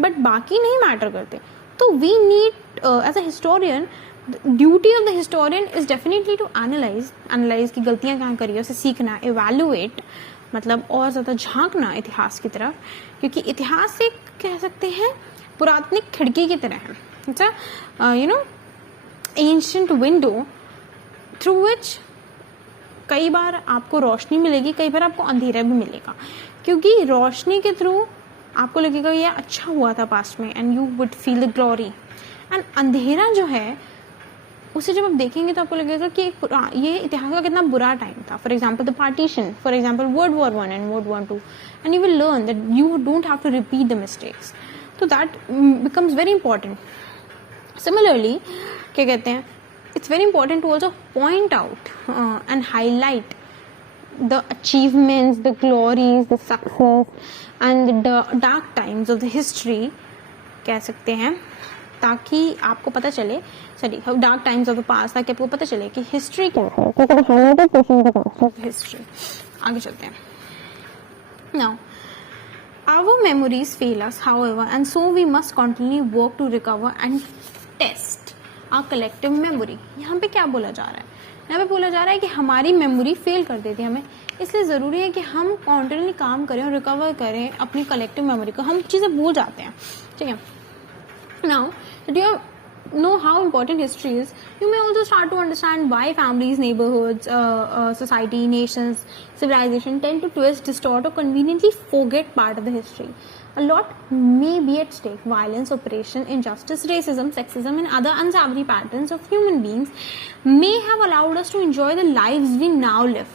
बट बाकी नहीं मैटर करते. तो we need as a historian, duty of the historian is definitely to analyse की गलतियां कहाँ करी है, उसे सीखना, इवैल्यूएट, मतलब और ज़्यादा झांकना इतिहास की तरफ, क्योंकि इतिहास एक कह सकते हैं पुरातनिक खिड़की की तरह है. अच्छा, you know, ancient window through which कई बार आपको रोशनी मिलेगी, कई बार आपको अंधेरा भी मिलेगा, क्योंकि रोशनी के थ्रू आपको लगेगा ये अच्छा हुआ था पास्ट में and you would feel the glory. And अंधेरा जो है उसे जब आप देखेंगे तो आपको लगेगा कि ये इतिहास का कितना बुरा टाइम था. For example the partition, for example World War I and World War II, and you will learn that you don't have to repeat the mistakes. तो that becomes very important. Similarly क्या कहते हैं, it's very important to also point out and highlight the achievements, the glories, the success and the dark times of the history, कह सकते हैं, ताकि आपको पता चले, dark times of the past, ताकि आपको पता चले कि हिस्ट्री क्या है, हिस्ट्री. आगे चलते हैं. Now, our memories fail us, however, and so we must continually work to recover and test our collective memory. यहाँ पे क्या बोला जा रहा है? यहाँ पे बोला जा रहा है कि हमारी मेमोरी फेल कर देती है हमें, इसलिए ज़रूरी है कि हम कॉन्टिन्यूली काम करें और रिकवर करें अपनी कलेक्टिव मेमोरी को. हम चीज़ें भूल जाते हैं, ठीक है. Now that you are know how important history is, you may also start to understand why families, neighborhoods, society, nations, civilization tend to twist, distort, or conveniently forget part of the history. A lot may be at stake. Violence, oppression, injustice, racism, sexism, and other unsavory patterns of human beings may have allowed us to enjoy the lives we now live.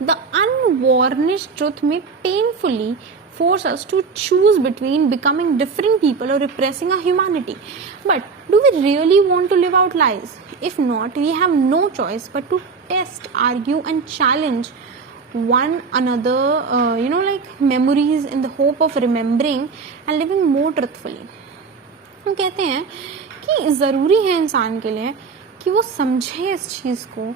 The unvarnished truth may painfully force us to choose between becoming different people or repressing our humanity. But do we really want to live out lies? If not, we have no choice but to test, argue, and challenge one another, like memories, in the hope of remembering and living more truthfully. हम कहते हैं कि ज़रूरी है इंसान के लिए कि वो समझे इस चीज़ को,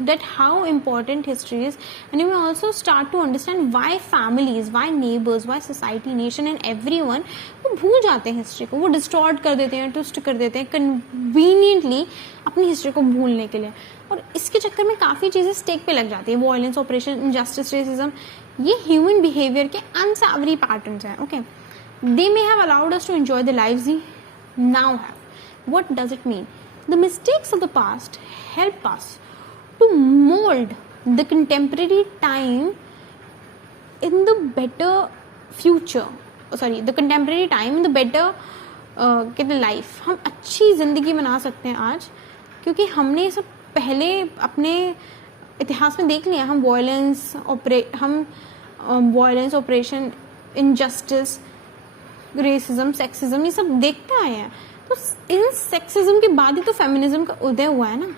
that how important history is, and you may also start to understand why families, why neighbors, why society, nation and everyone वो भूल जाते हैं हिस्ट्री को, वो डिस्टॉर्ट कर देते हैं, ट्विस्ट कर देते हैं कन्वीनियंटली अपनी हिस्ट्री को भूलने के लिए, और इसके चक्कर में काफ़ी चीज़ें स्टेक पे लग जाती है. वायलेंस, ऑपरेशन, इनजस्टिस, रेसिज्म, ये ह्यूमन बिहेवियर के अनसैवरी पैटर्न्स हैं. Okay, they may have allowed us to enjoy the lives we now have. What does it mean? The mistakes of the past help us to mold the contemporary time in the better future. The contemporary time in the better life. हम अच्छी ज़िंदगी बना सकते हैं आज, क्योंकि हमने सब पहले अपने इतिहास में देख लिया. हम violence, operation, injustice, racism, sexism, ये सब देखते आए हैं. तो इन सेक्सिज्म के बाद ही तो फेमिनिज्म का उदय हुआ है ना.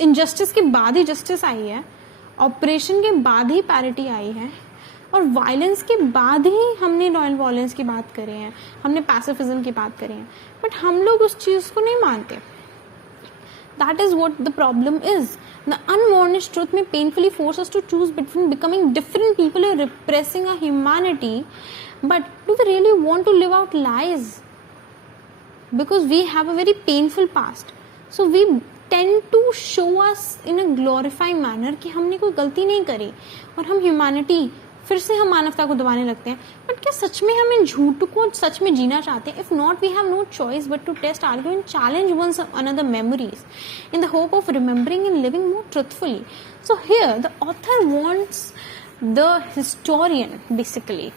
इनजस्टिस के बाद ही जस्टिस आई है, ऑपरेशन के बाद ही पैरिटी आई है, और वायलेंस के बाद ही हमने नॉन वायलेंस की बात करी है, हमने पैसिफिज्म की बात करी है. बट हम लोग उस चीज़ को नहीं मानते. That is what the problem is. The unvarnished truth may painfully force us to choose between becoming different people or repressing our humanity. But do we really want to live out lies? Because we have a very painful past. So we tend to show us in a glorifying manner कि हमने कोई गलती नहीं करी, और हम ह्यूमैनिटी फिर से हम मानवता को दबाने लगते हैं. बट क्या सच में हम इन झूठ को सच में जीना चाहते हैं? If not, we have no choice but to test, argue and challenge one another memories in the hope of remembering and living more truthfully. So here the author wants the historian basically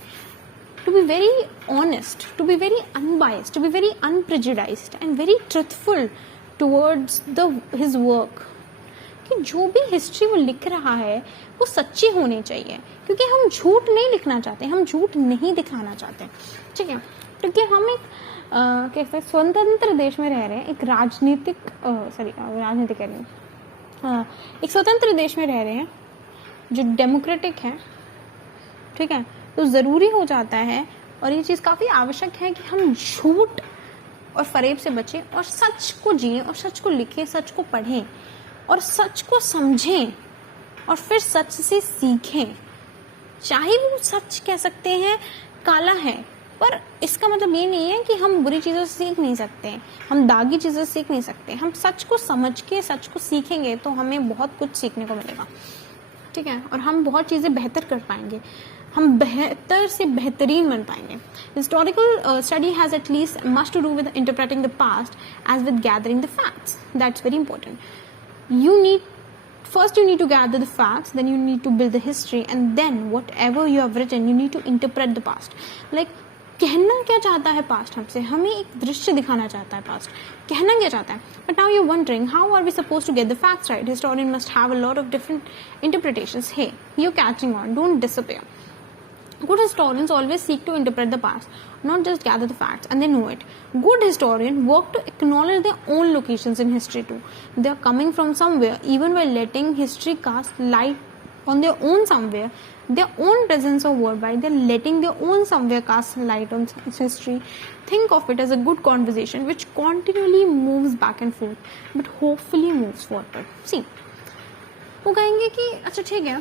to be very honest, to be very unbiased, to be very unprejudiced and very truthful towards his work. कि जो भी हिस्ट्री वो लिख रहा है वो सच्ची होनी चाहिए, क्योंकि हम झूठ नहीं लिखना चाहते, हम झूठ नहीं दिखाना चाहते. ठीक है, क्योंकि हम एक कैसे स्वतंत्र देश में रह रहे हैं, एक राजनीतिक कह रही हूँ, एक स्वतंत्र देश में रह रहे हैं जो डेमोक्रेटिक है. ठीक है, तो ज़रूरी हो जाता है, और ये चीज़ काफ़ी आवश्यक है कि हम झूठ और फरेब से बचें और सच को जिएं और सच को लिखें, सच को पढ़ें और सच को समझें और फिर सच से सीखें. चाहे वो सच कह सकते हैं काला है, पर इसका मतलब ये नहीं है कि हम बुरी चीज़ों से सीख नहीं सकते, हम दागी चीज़ों से सीख नहीं सकते. हम सच को समझ के सच को सीखेंगे तो हमें बहुत कुछ सीखने को मिलेगा. ठीक है, और हम बहुत चीज़ें बेहतर कर पाएंगे, हम बेहतर से बेहतरीन बन पाएंगे. Historical study has at least much to do with interpreting the past as with gathering the facts. That's very important. You need to gather the facts, then you need to build the history, and then whatever you have written, you need to interpret the past. Like, कहना क्या चाहता है पास्ट हमसे? हमें एक दृश्य दिखाना चाहता है पास्ट, कहना क्या चाहता है. But now you're wondering, how are we supposed to get the facts right? Historian must have a lot of different interpretations. Hey, you're catching on, don't disappear. Good historians always seek to interpret the past, not just gather the facts and they know it. Good historians work to acknowledge their own locations in history too. They are coming from somewhere, even while letting history cast light on their own somewhere, their own presence or worldwide. They are letting their own somewhere cast light on history. Think of it as a good conversation which continually moves back and forth, but hopefully moves forward. See, वो कहेंगे कि अच्छा ठीक है,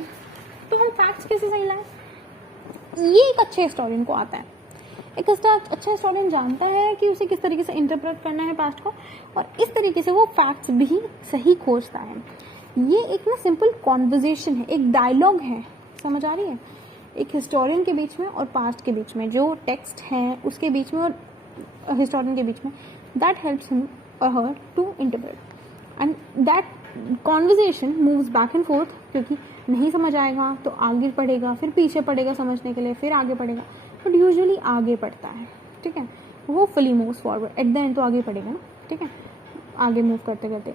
तो हम facts कैसे सही लाएं? ये एक अच्छे हिस्टोरियन को आता है. एक अच्छा हिस्टोरियन जानता है कि उसे किस तरीके से इंटरप्रेट करना है पास्ट को, और इस तरीके से वो फैक्ट्स भी सही खोजता है. ये एक ना सिंपल कॉन्वर्जेशन है, एक डायलॉग है. समझ आ रही है? एक हिस्टोरियन के बीच में और पास्ट के बीच में, जो टेक्स्ट हैं उसके बीच में और हिस्टोरियन के बीच में, that helps him or her to interpret, and that conversation moves back and forth, क्योंकि नहीं समझ आएगा तो आगे पढ़ेगा, फिर पीछे पढ़ेगा समझने के लिए, फिर आगे पढ़ेगा, बट यूजुअली आगे पढ़ता है, ठीक है, hopefully moves forward, at the end तो आगे पढ़ेगा ना, ठीक है, आगे मूव करते करते.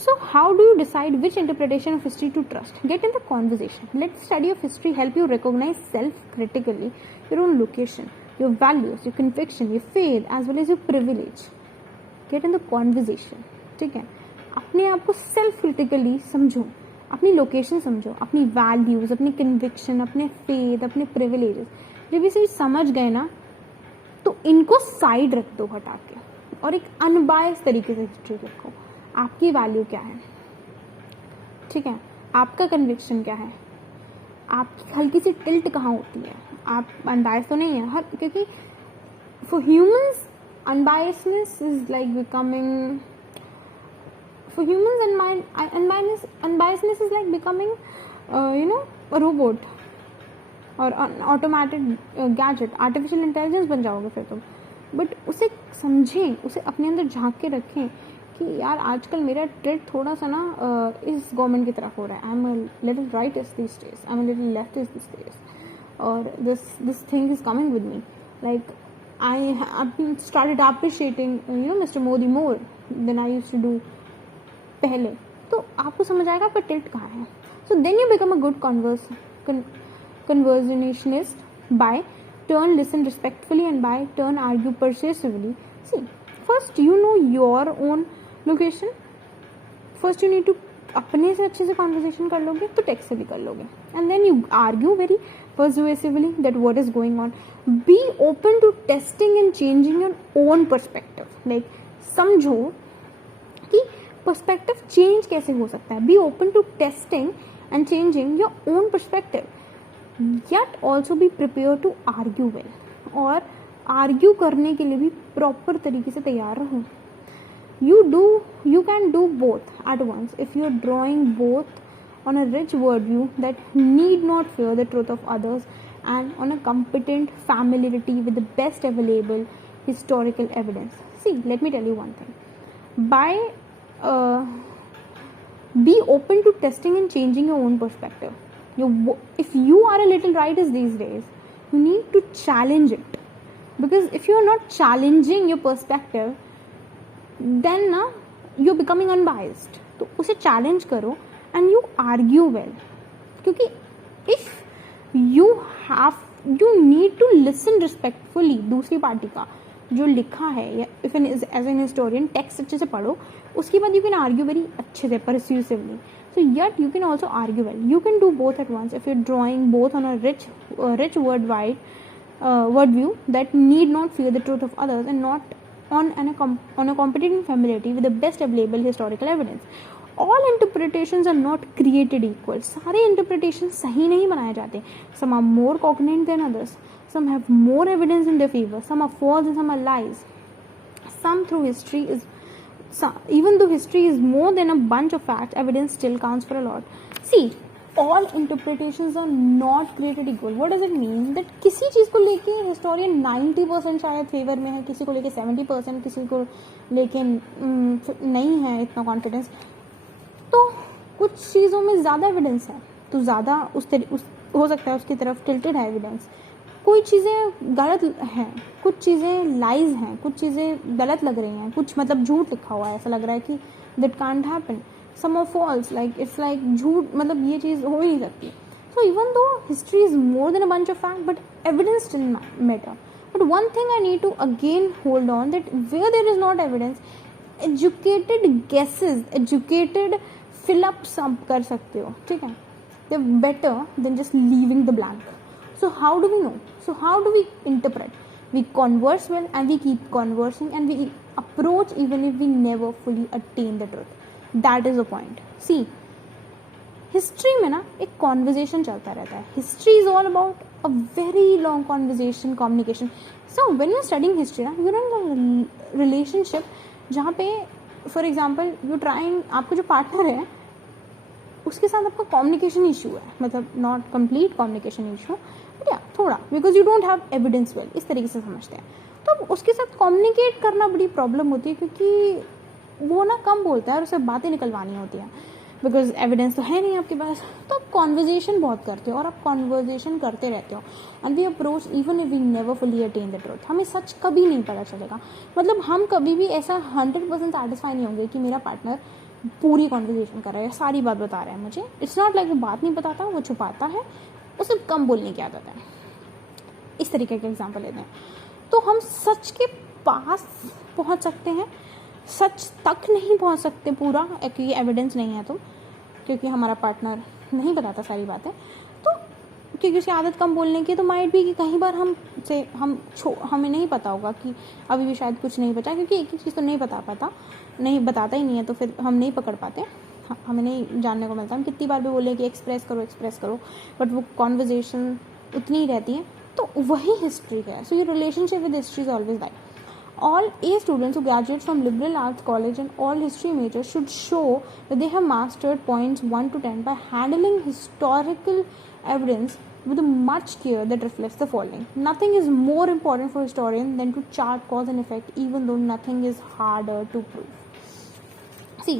So how do you decide which interpretation of history to trust? Get in the conversation. Let the study of history help you recognize self-critically your own location, your values, your conviction, your faith, as well as your privilege. Get in the conversation. ठीक है, अपने आप को सेल्फ क्रिटिकली समझो, अपनी लोकेशन समझो, अपनी वैल्यूज, अपनी कन्विक्शन, अपने फेथ, अपने प्रिविलेजेस. जब ये चीज समझ गए ना, तो इनको साइड रख दो हटा के, और एक अनबायस तरीके से हिस्ट्री रखो. आपकी वैल्यू क्या है, ठीक है, आपका कन्विक्शन क्या है, आपकी हल्की सी टिल्ट कहाँ होती है, आप अनबायस तो नहीं है हर, क्योंकि for humans unbiasedness is like becoming, for humans unbiasedness is like becoming a robot और ऑटोमेटिक गैजेट, आर्टिफिशियल इंटेलिजेंस बन जाओगे फिर तुम. बट उसे समझें, उसे अपने अंदर झांक के रखें कि यार आजकल मेरा टिल्ट थोड़ा सा ना इस गवर्नमेंट की तरफ हो रहा है, I am a little rightist this days, I am a little leftist this days, और this thing is coming with me, like I started appreciating mister Modi more than I used to do पहले. तो आपको समझ आएगा आपका टिल्ट कहाँ है. So then you become a good conversationist by turn listen respectfully and by turn argue persuasively. See, first you know your own location. First you need to अपने से अच्छे से conversation कर लोगे तो text से भी कर लोगे, and then you argue very persuasively that what is going on. Be open to testing and changing your own perspective. Like समझो कि perspective change कैसे हो सकता है. Be open to testing and changing your own perspective. Yet also be prepared to argue well. और आर्ग्यू करने के लिए भी प्रॉपर तरीके से तैयार रहो. You can do both at once if you are drawing both on a rich worldview that need not fear the truth of others, and on a competent familiarity with the best available historical evidence. See, let me tell you one thing. Be open to testing and changing your own perspective. If you are a little rightist these days, you need to challenge it, because if you are not challenging your perspective, then you're becoming unbiased. तो उसे challenge करो and you argue well, क्योंकि if you need to listen respectfully दूसरी पार्टी का जो लिखा है, या if as an historian text अच्छे से पढ़ो, उसके बाद you can argue very अच्छे से persuasively. So yet you can also argue well. You can do both at once if you're drawing both on a rich worldview that need not fear the truth of others, and not on a competent familiarity with the best available historical evidence. All interpretations are not created equal. सारे interpretations सही नहीं बनाए जाते. Some are more cognate than others. Some have more evidence in their favor. Some are false and some are lies. Even though history is more than a bunch of facts, evidence still counts for a lot. See, all interpretations are not created equal. What does it mean? That किसी चीज़ को लेके historian 90% शायद फेवर में है, किसी को लेके 70%, किसी को लेके नहीं है इतना कॉन्फिडेंस. तो कुछ चीज़ों में ज़्यादा एविडेंस है तो ज़्यादा हो सकता है उसकी तरफ टिल्टेड है एविडेंस. कोई चीज़ें गलत हैं, कुछ चीज़ें लाइज हैं, कुछ चीज़ें गलत लग रही हैं, कुछ मतलब झूठ लिखा हुआ है, ऐसा लग रहा है कि that can't happen. Some are false, like it's like झूठ, मतलब ये चीज़ हो ही नहीं सकती. So even though history is more than a bunch of fact, but evidence still matter. But one thing I need to again hold on, that where there is not evidence, educated guesses, educated fill ups आप कर सकते हो, ठीक है. They are better than just leaving the blank. So how do we know? So how do we interpret? We converse well and we keep conversing, and we approach even if we never fully attain the truth. That is the point. See, history में ना एक conversation चलता रहता है. History is all about a very long conversation, communication. So when you're studying history ना, you're in a relationship जहाँ पे for example you're trying, आपको जो partner है उसके साथ आपका कम्युनिकेशन इशू है, मतलब not complete communication issue, but या थोड़ा, because you don't have evidence well, इस तरीके से समझते हैं. तो उसके साथ कम्युनिकेट करना बड़ी प्रॉब्लम होती है, क्योंकि वो ना कम बोलता है और उसे बातें निकलवानी होती हैं, बिकॉज एविडेंस तो है नहीं आपके पास। तो आप कॉन्वर्जेशन बहुत करते हो और आप कॉन्वर्जेशन करते रहते हो, and we approach even if we never fully attain the truth. हमें सच कभी नहीं पता चलेगा, मतलब हम कभी भी ऐसा 100% सेटिस्फाई नहीं होंगे कि मेरा पार्टनर पूरी कॉन्वर्जेशन कर रहा है, सारी बात बता रहा है मुझे। इट्स नॉट लाइक वो बात नहीं बताता, वो छुपाता है, उसे कम बोलने की आदत है। इस तरीके के एग्जाम्पल लेते हैं। तो हम सच के पास पहुंच सकते हैं, सच तक नहीं पहुंच सकते पूरा, क्योंकि एविडेंस नहीं है, तो क्योंकि हमारा पार्टनर नहीं बताता सारी बातें, तो क्योंकि उसकी आदत कम बोलने की, तो माइट भी कि कहीं बार हमें नहीं पता होगा कि अभी भी शायद कुछ नहीं बचा, क्योंकि एक ही चीज़ तो नहीं नहीं बताता ही नहीं है, तो फिर हम नहीं पकड़ पाते, हमें नहीं जानने को मिलता। हम कितनी बार भी बोले कि एक्सप्रेस करो, बट वो कॉन्वर्जेशन उतनी ही रहती है। तो वही हिस्ट्री है। So your relationship with history is always like all A students who graduate from liberal arts college and all history majors should show that they have mastered points 1 to 10 by handling historical evidence with a much care that reflects the following. Nothing is more important for historian than to chart cause and effect, even though nothing is harder to prove. See,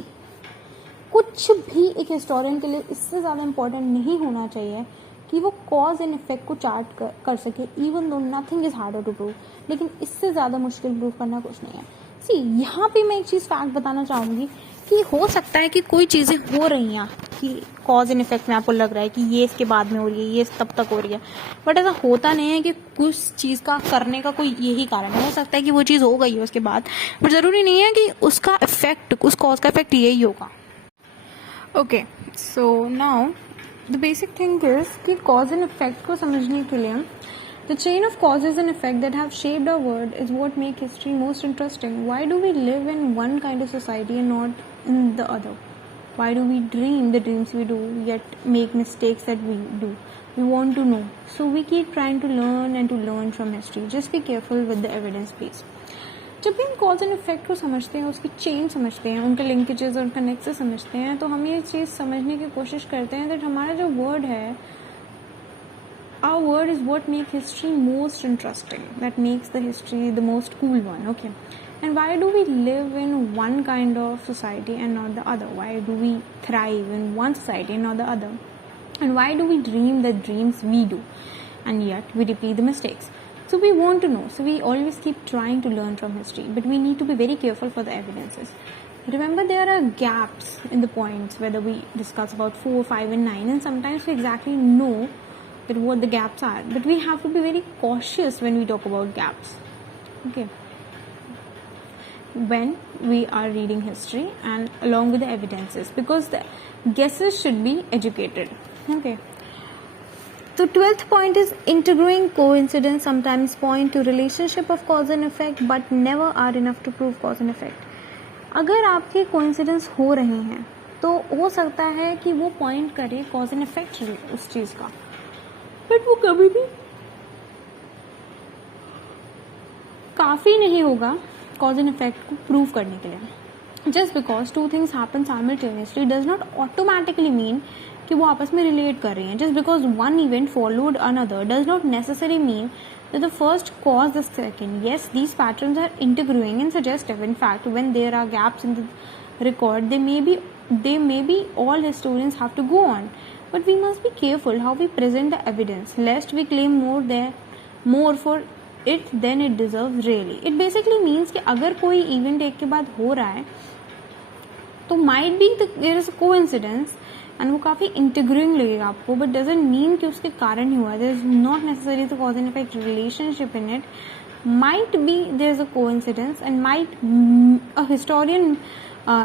कुछ भी एक हिस्टोरियन के लिए इससे ज़्यादा इम्पोर्टेंट नहीं होना चाहिए कि वो कॉज एंड इफेक्ट को चार्ट कर सके, even though nothing is harder to prove. लेकिन इससे ज़्यादा मुश्किल प्रूव करना कुछ नहीं है। सी, यहाँ पे मैं एक चीज़ फैक्ट बताना चाहूँगी कि हो सकता है कि कोई चीज़ें हो रही हैं कि कॉज एंड इफेक्ट में आपको लग रहा है कि ये इसके बाद में हो रही है, ये तब तक हो रही है, बट ऐसा होता नहीं है कि कुछ चीज़ का करने का कोई यही कारण है। हो सकता है कि वो चीज़ हो गई है उसके बाद, बट ज़रूरी नहीं है कि उसका इफेक्ट, उस कॉज का इफेक्ट यही होगा। Okay, so now the basic thing is कि कॉज एंड इफेक्ट को समझने के लिए the chain of causes and effect that have shaped our world is what make history most interesting. Why do we live in one kind of society and not in the other? Why do we dream the dreams we do, yet make mistakes that we do? We want to know. So we keep trying to learn from history. Just be careful with the evidence base. जब भी हम कॉज एंड इफेक्ट को समझते हैं, उसकी चेन समझते हैं, उनके लिंकेजेस और उनका नेक्सेस समझते हैं, तो हम ये चीज़ समझने की कोशिश करते हैं दैट हमारा जो वर्ड है, our word is what makes history most interesting, that makes the history the most cool one. Okay, and why do we live in one kind of society and not the other? Why do we thrive in one society and not the other? And why do we dream the dreams we do and yet we repeat the mistakes? So we want to know, so we always keep trying to learn from history, but we need to be very careful for the evidences. Remember, there are gaps in the points whether we discuss about 4, 5 and 9, and sometimes we exactly know that what the gaps are, but we have to be very cautious when we talk about gaps. Okay, when we are reading history and along with the evidences, because the guesses should be educated. Okay, so 12th point is interviewing coincidence sometimes point to relationship of cause and effect but never are enough to prove cause and effect. अगर आपके कोइंसिडेंस हो रहे हैं तो हो सकता है कि वो पॉइंट करे कॉज एंड इफेक्ट उस चीज़ का, बट वो कभी भी काफ़ी नहीं होगा कॉज एंड इफेक्ट को प्रूव करने के लिए। Just because two things happen simultaneously does not automatically mean कि वो आपस में रिलेट कर रही हैं। Just because one event followed another does not necessary mean that the first caused the second. Yes, these patterns are intergrowing and suggestive. In fact, when there are gaps in the record, they may be all historians have to go on. But we must be careful how we present the evidence, lest we claim more for it than it deserves really. It basically means कि अगर कोई event एक के बाद हो रहा है तो might be there is a coincidence and वो काफ़ी इंटीग्रिंग लगेगा आपको, बट डजेंट मीन कि उसके कारण ही हुआ। There is not necessary to cause and effect relationship in it. Might be there is a coincidence and might a historian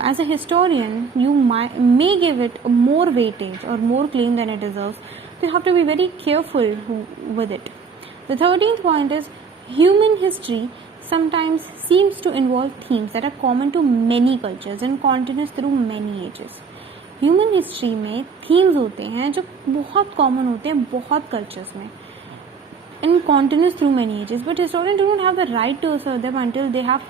as a historian you may give it more weightage or more claim than it deserves. So you have to be very careful with it. The 13th point is human history sometimes seems to involve themes that are common to many cultures and continuous through many ages. Human history में थीम्स होते हैं जो बहुत कॉमन होते हैं बहुत कल्चर्स में and continuous through many ages, but historian do not have the right to assert them until they have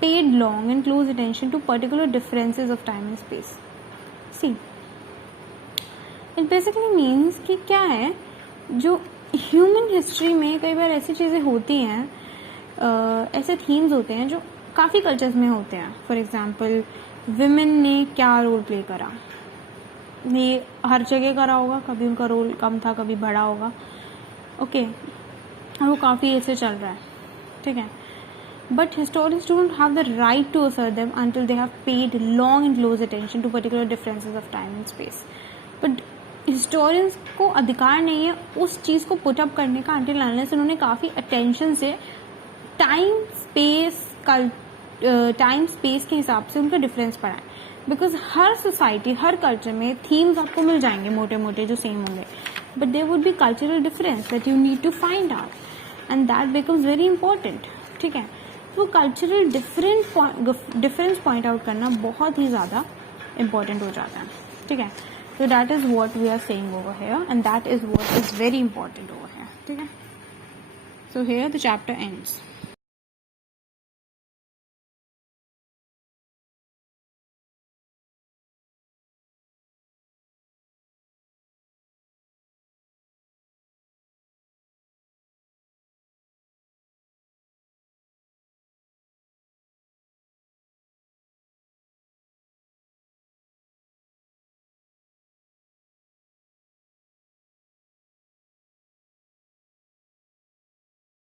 paid long and close attention to particular differences of time and space. See, it basically means कि क्या है, जो ह्यूमन हिस्ट्री में कई बार ऐसी चीज़ें होती हैं ऐसे थीम्स होते हैं जो काफ़ी कल्चर्स में होते हैं. फॉर एग्जांपल विमेन ने क्या रोल प्ले करा, ये हर जगह करा होगा, कभी उनका रोल कम था कभी बड़ा होगा. ओके, और वो काफ़ी ऐसे चल रहा है, ठीक है. But historians don't have the right to assert them until they have paid long and close attention to particular differences of time and space. But historians को अधिकार नहीं है उस चीज़ को पुट अप करने का until unless उन्होंने काफ़ी attention से टाइम स्पेस के हिसाब से उनका डिफरेंस पढ़ा है. बिकॉज हर सोसाइटी, हर कल्चर में थीम्स आपको मिल जाएंगे मोटे मोटे जो सेम होंगे, but there would be cultural difference that you need to find out and that becomes very important. ठीक है, तो कल्चरल डिफरेंस पॉइंट आउट करना बहुत ही ज़्यादा इम्पॉर्टेंट हो जाता है. ठीक है, so that is what we are saying over here and that is what is very important over here. ठीक है, so here the chapter ends.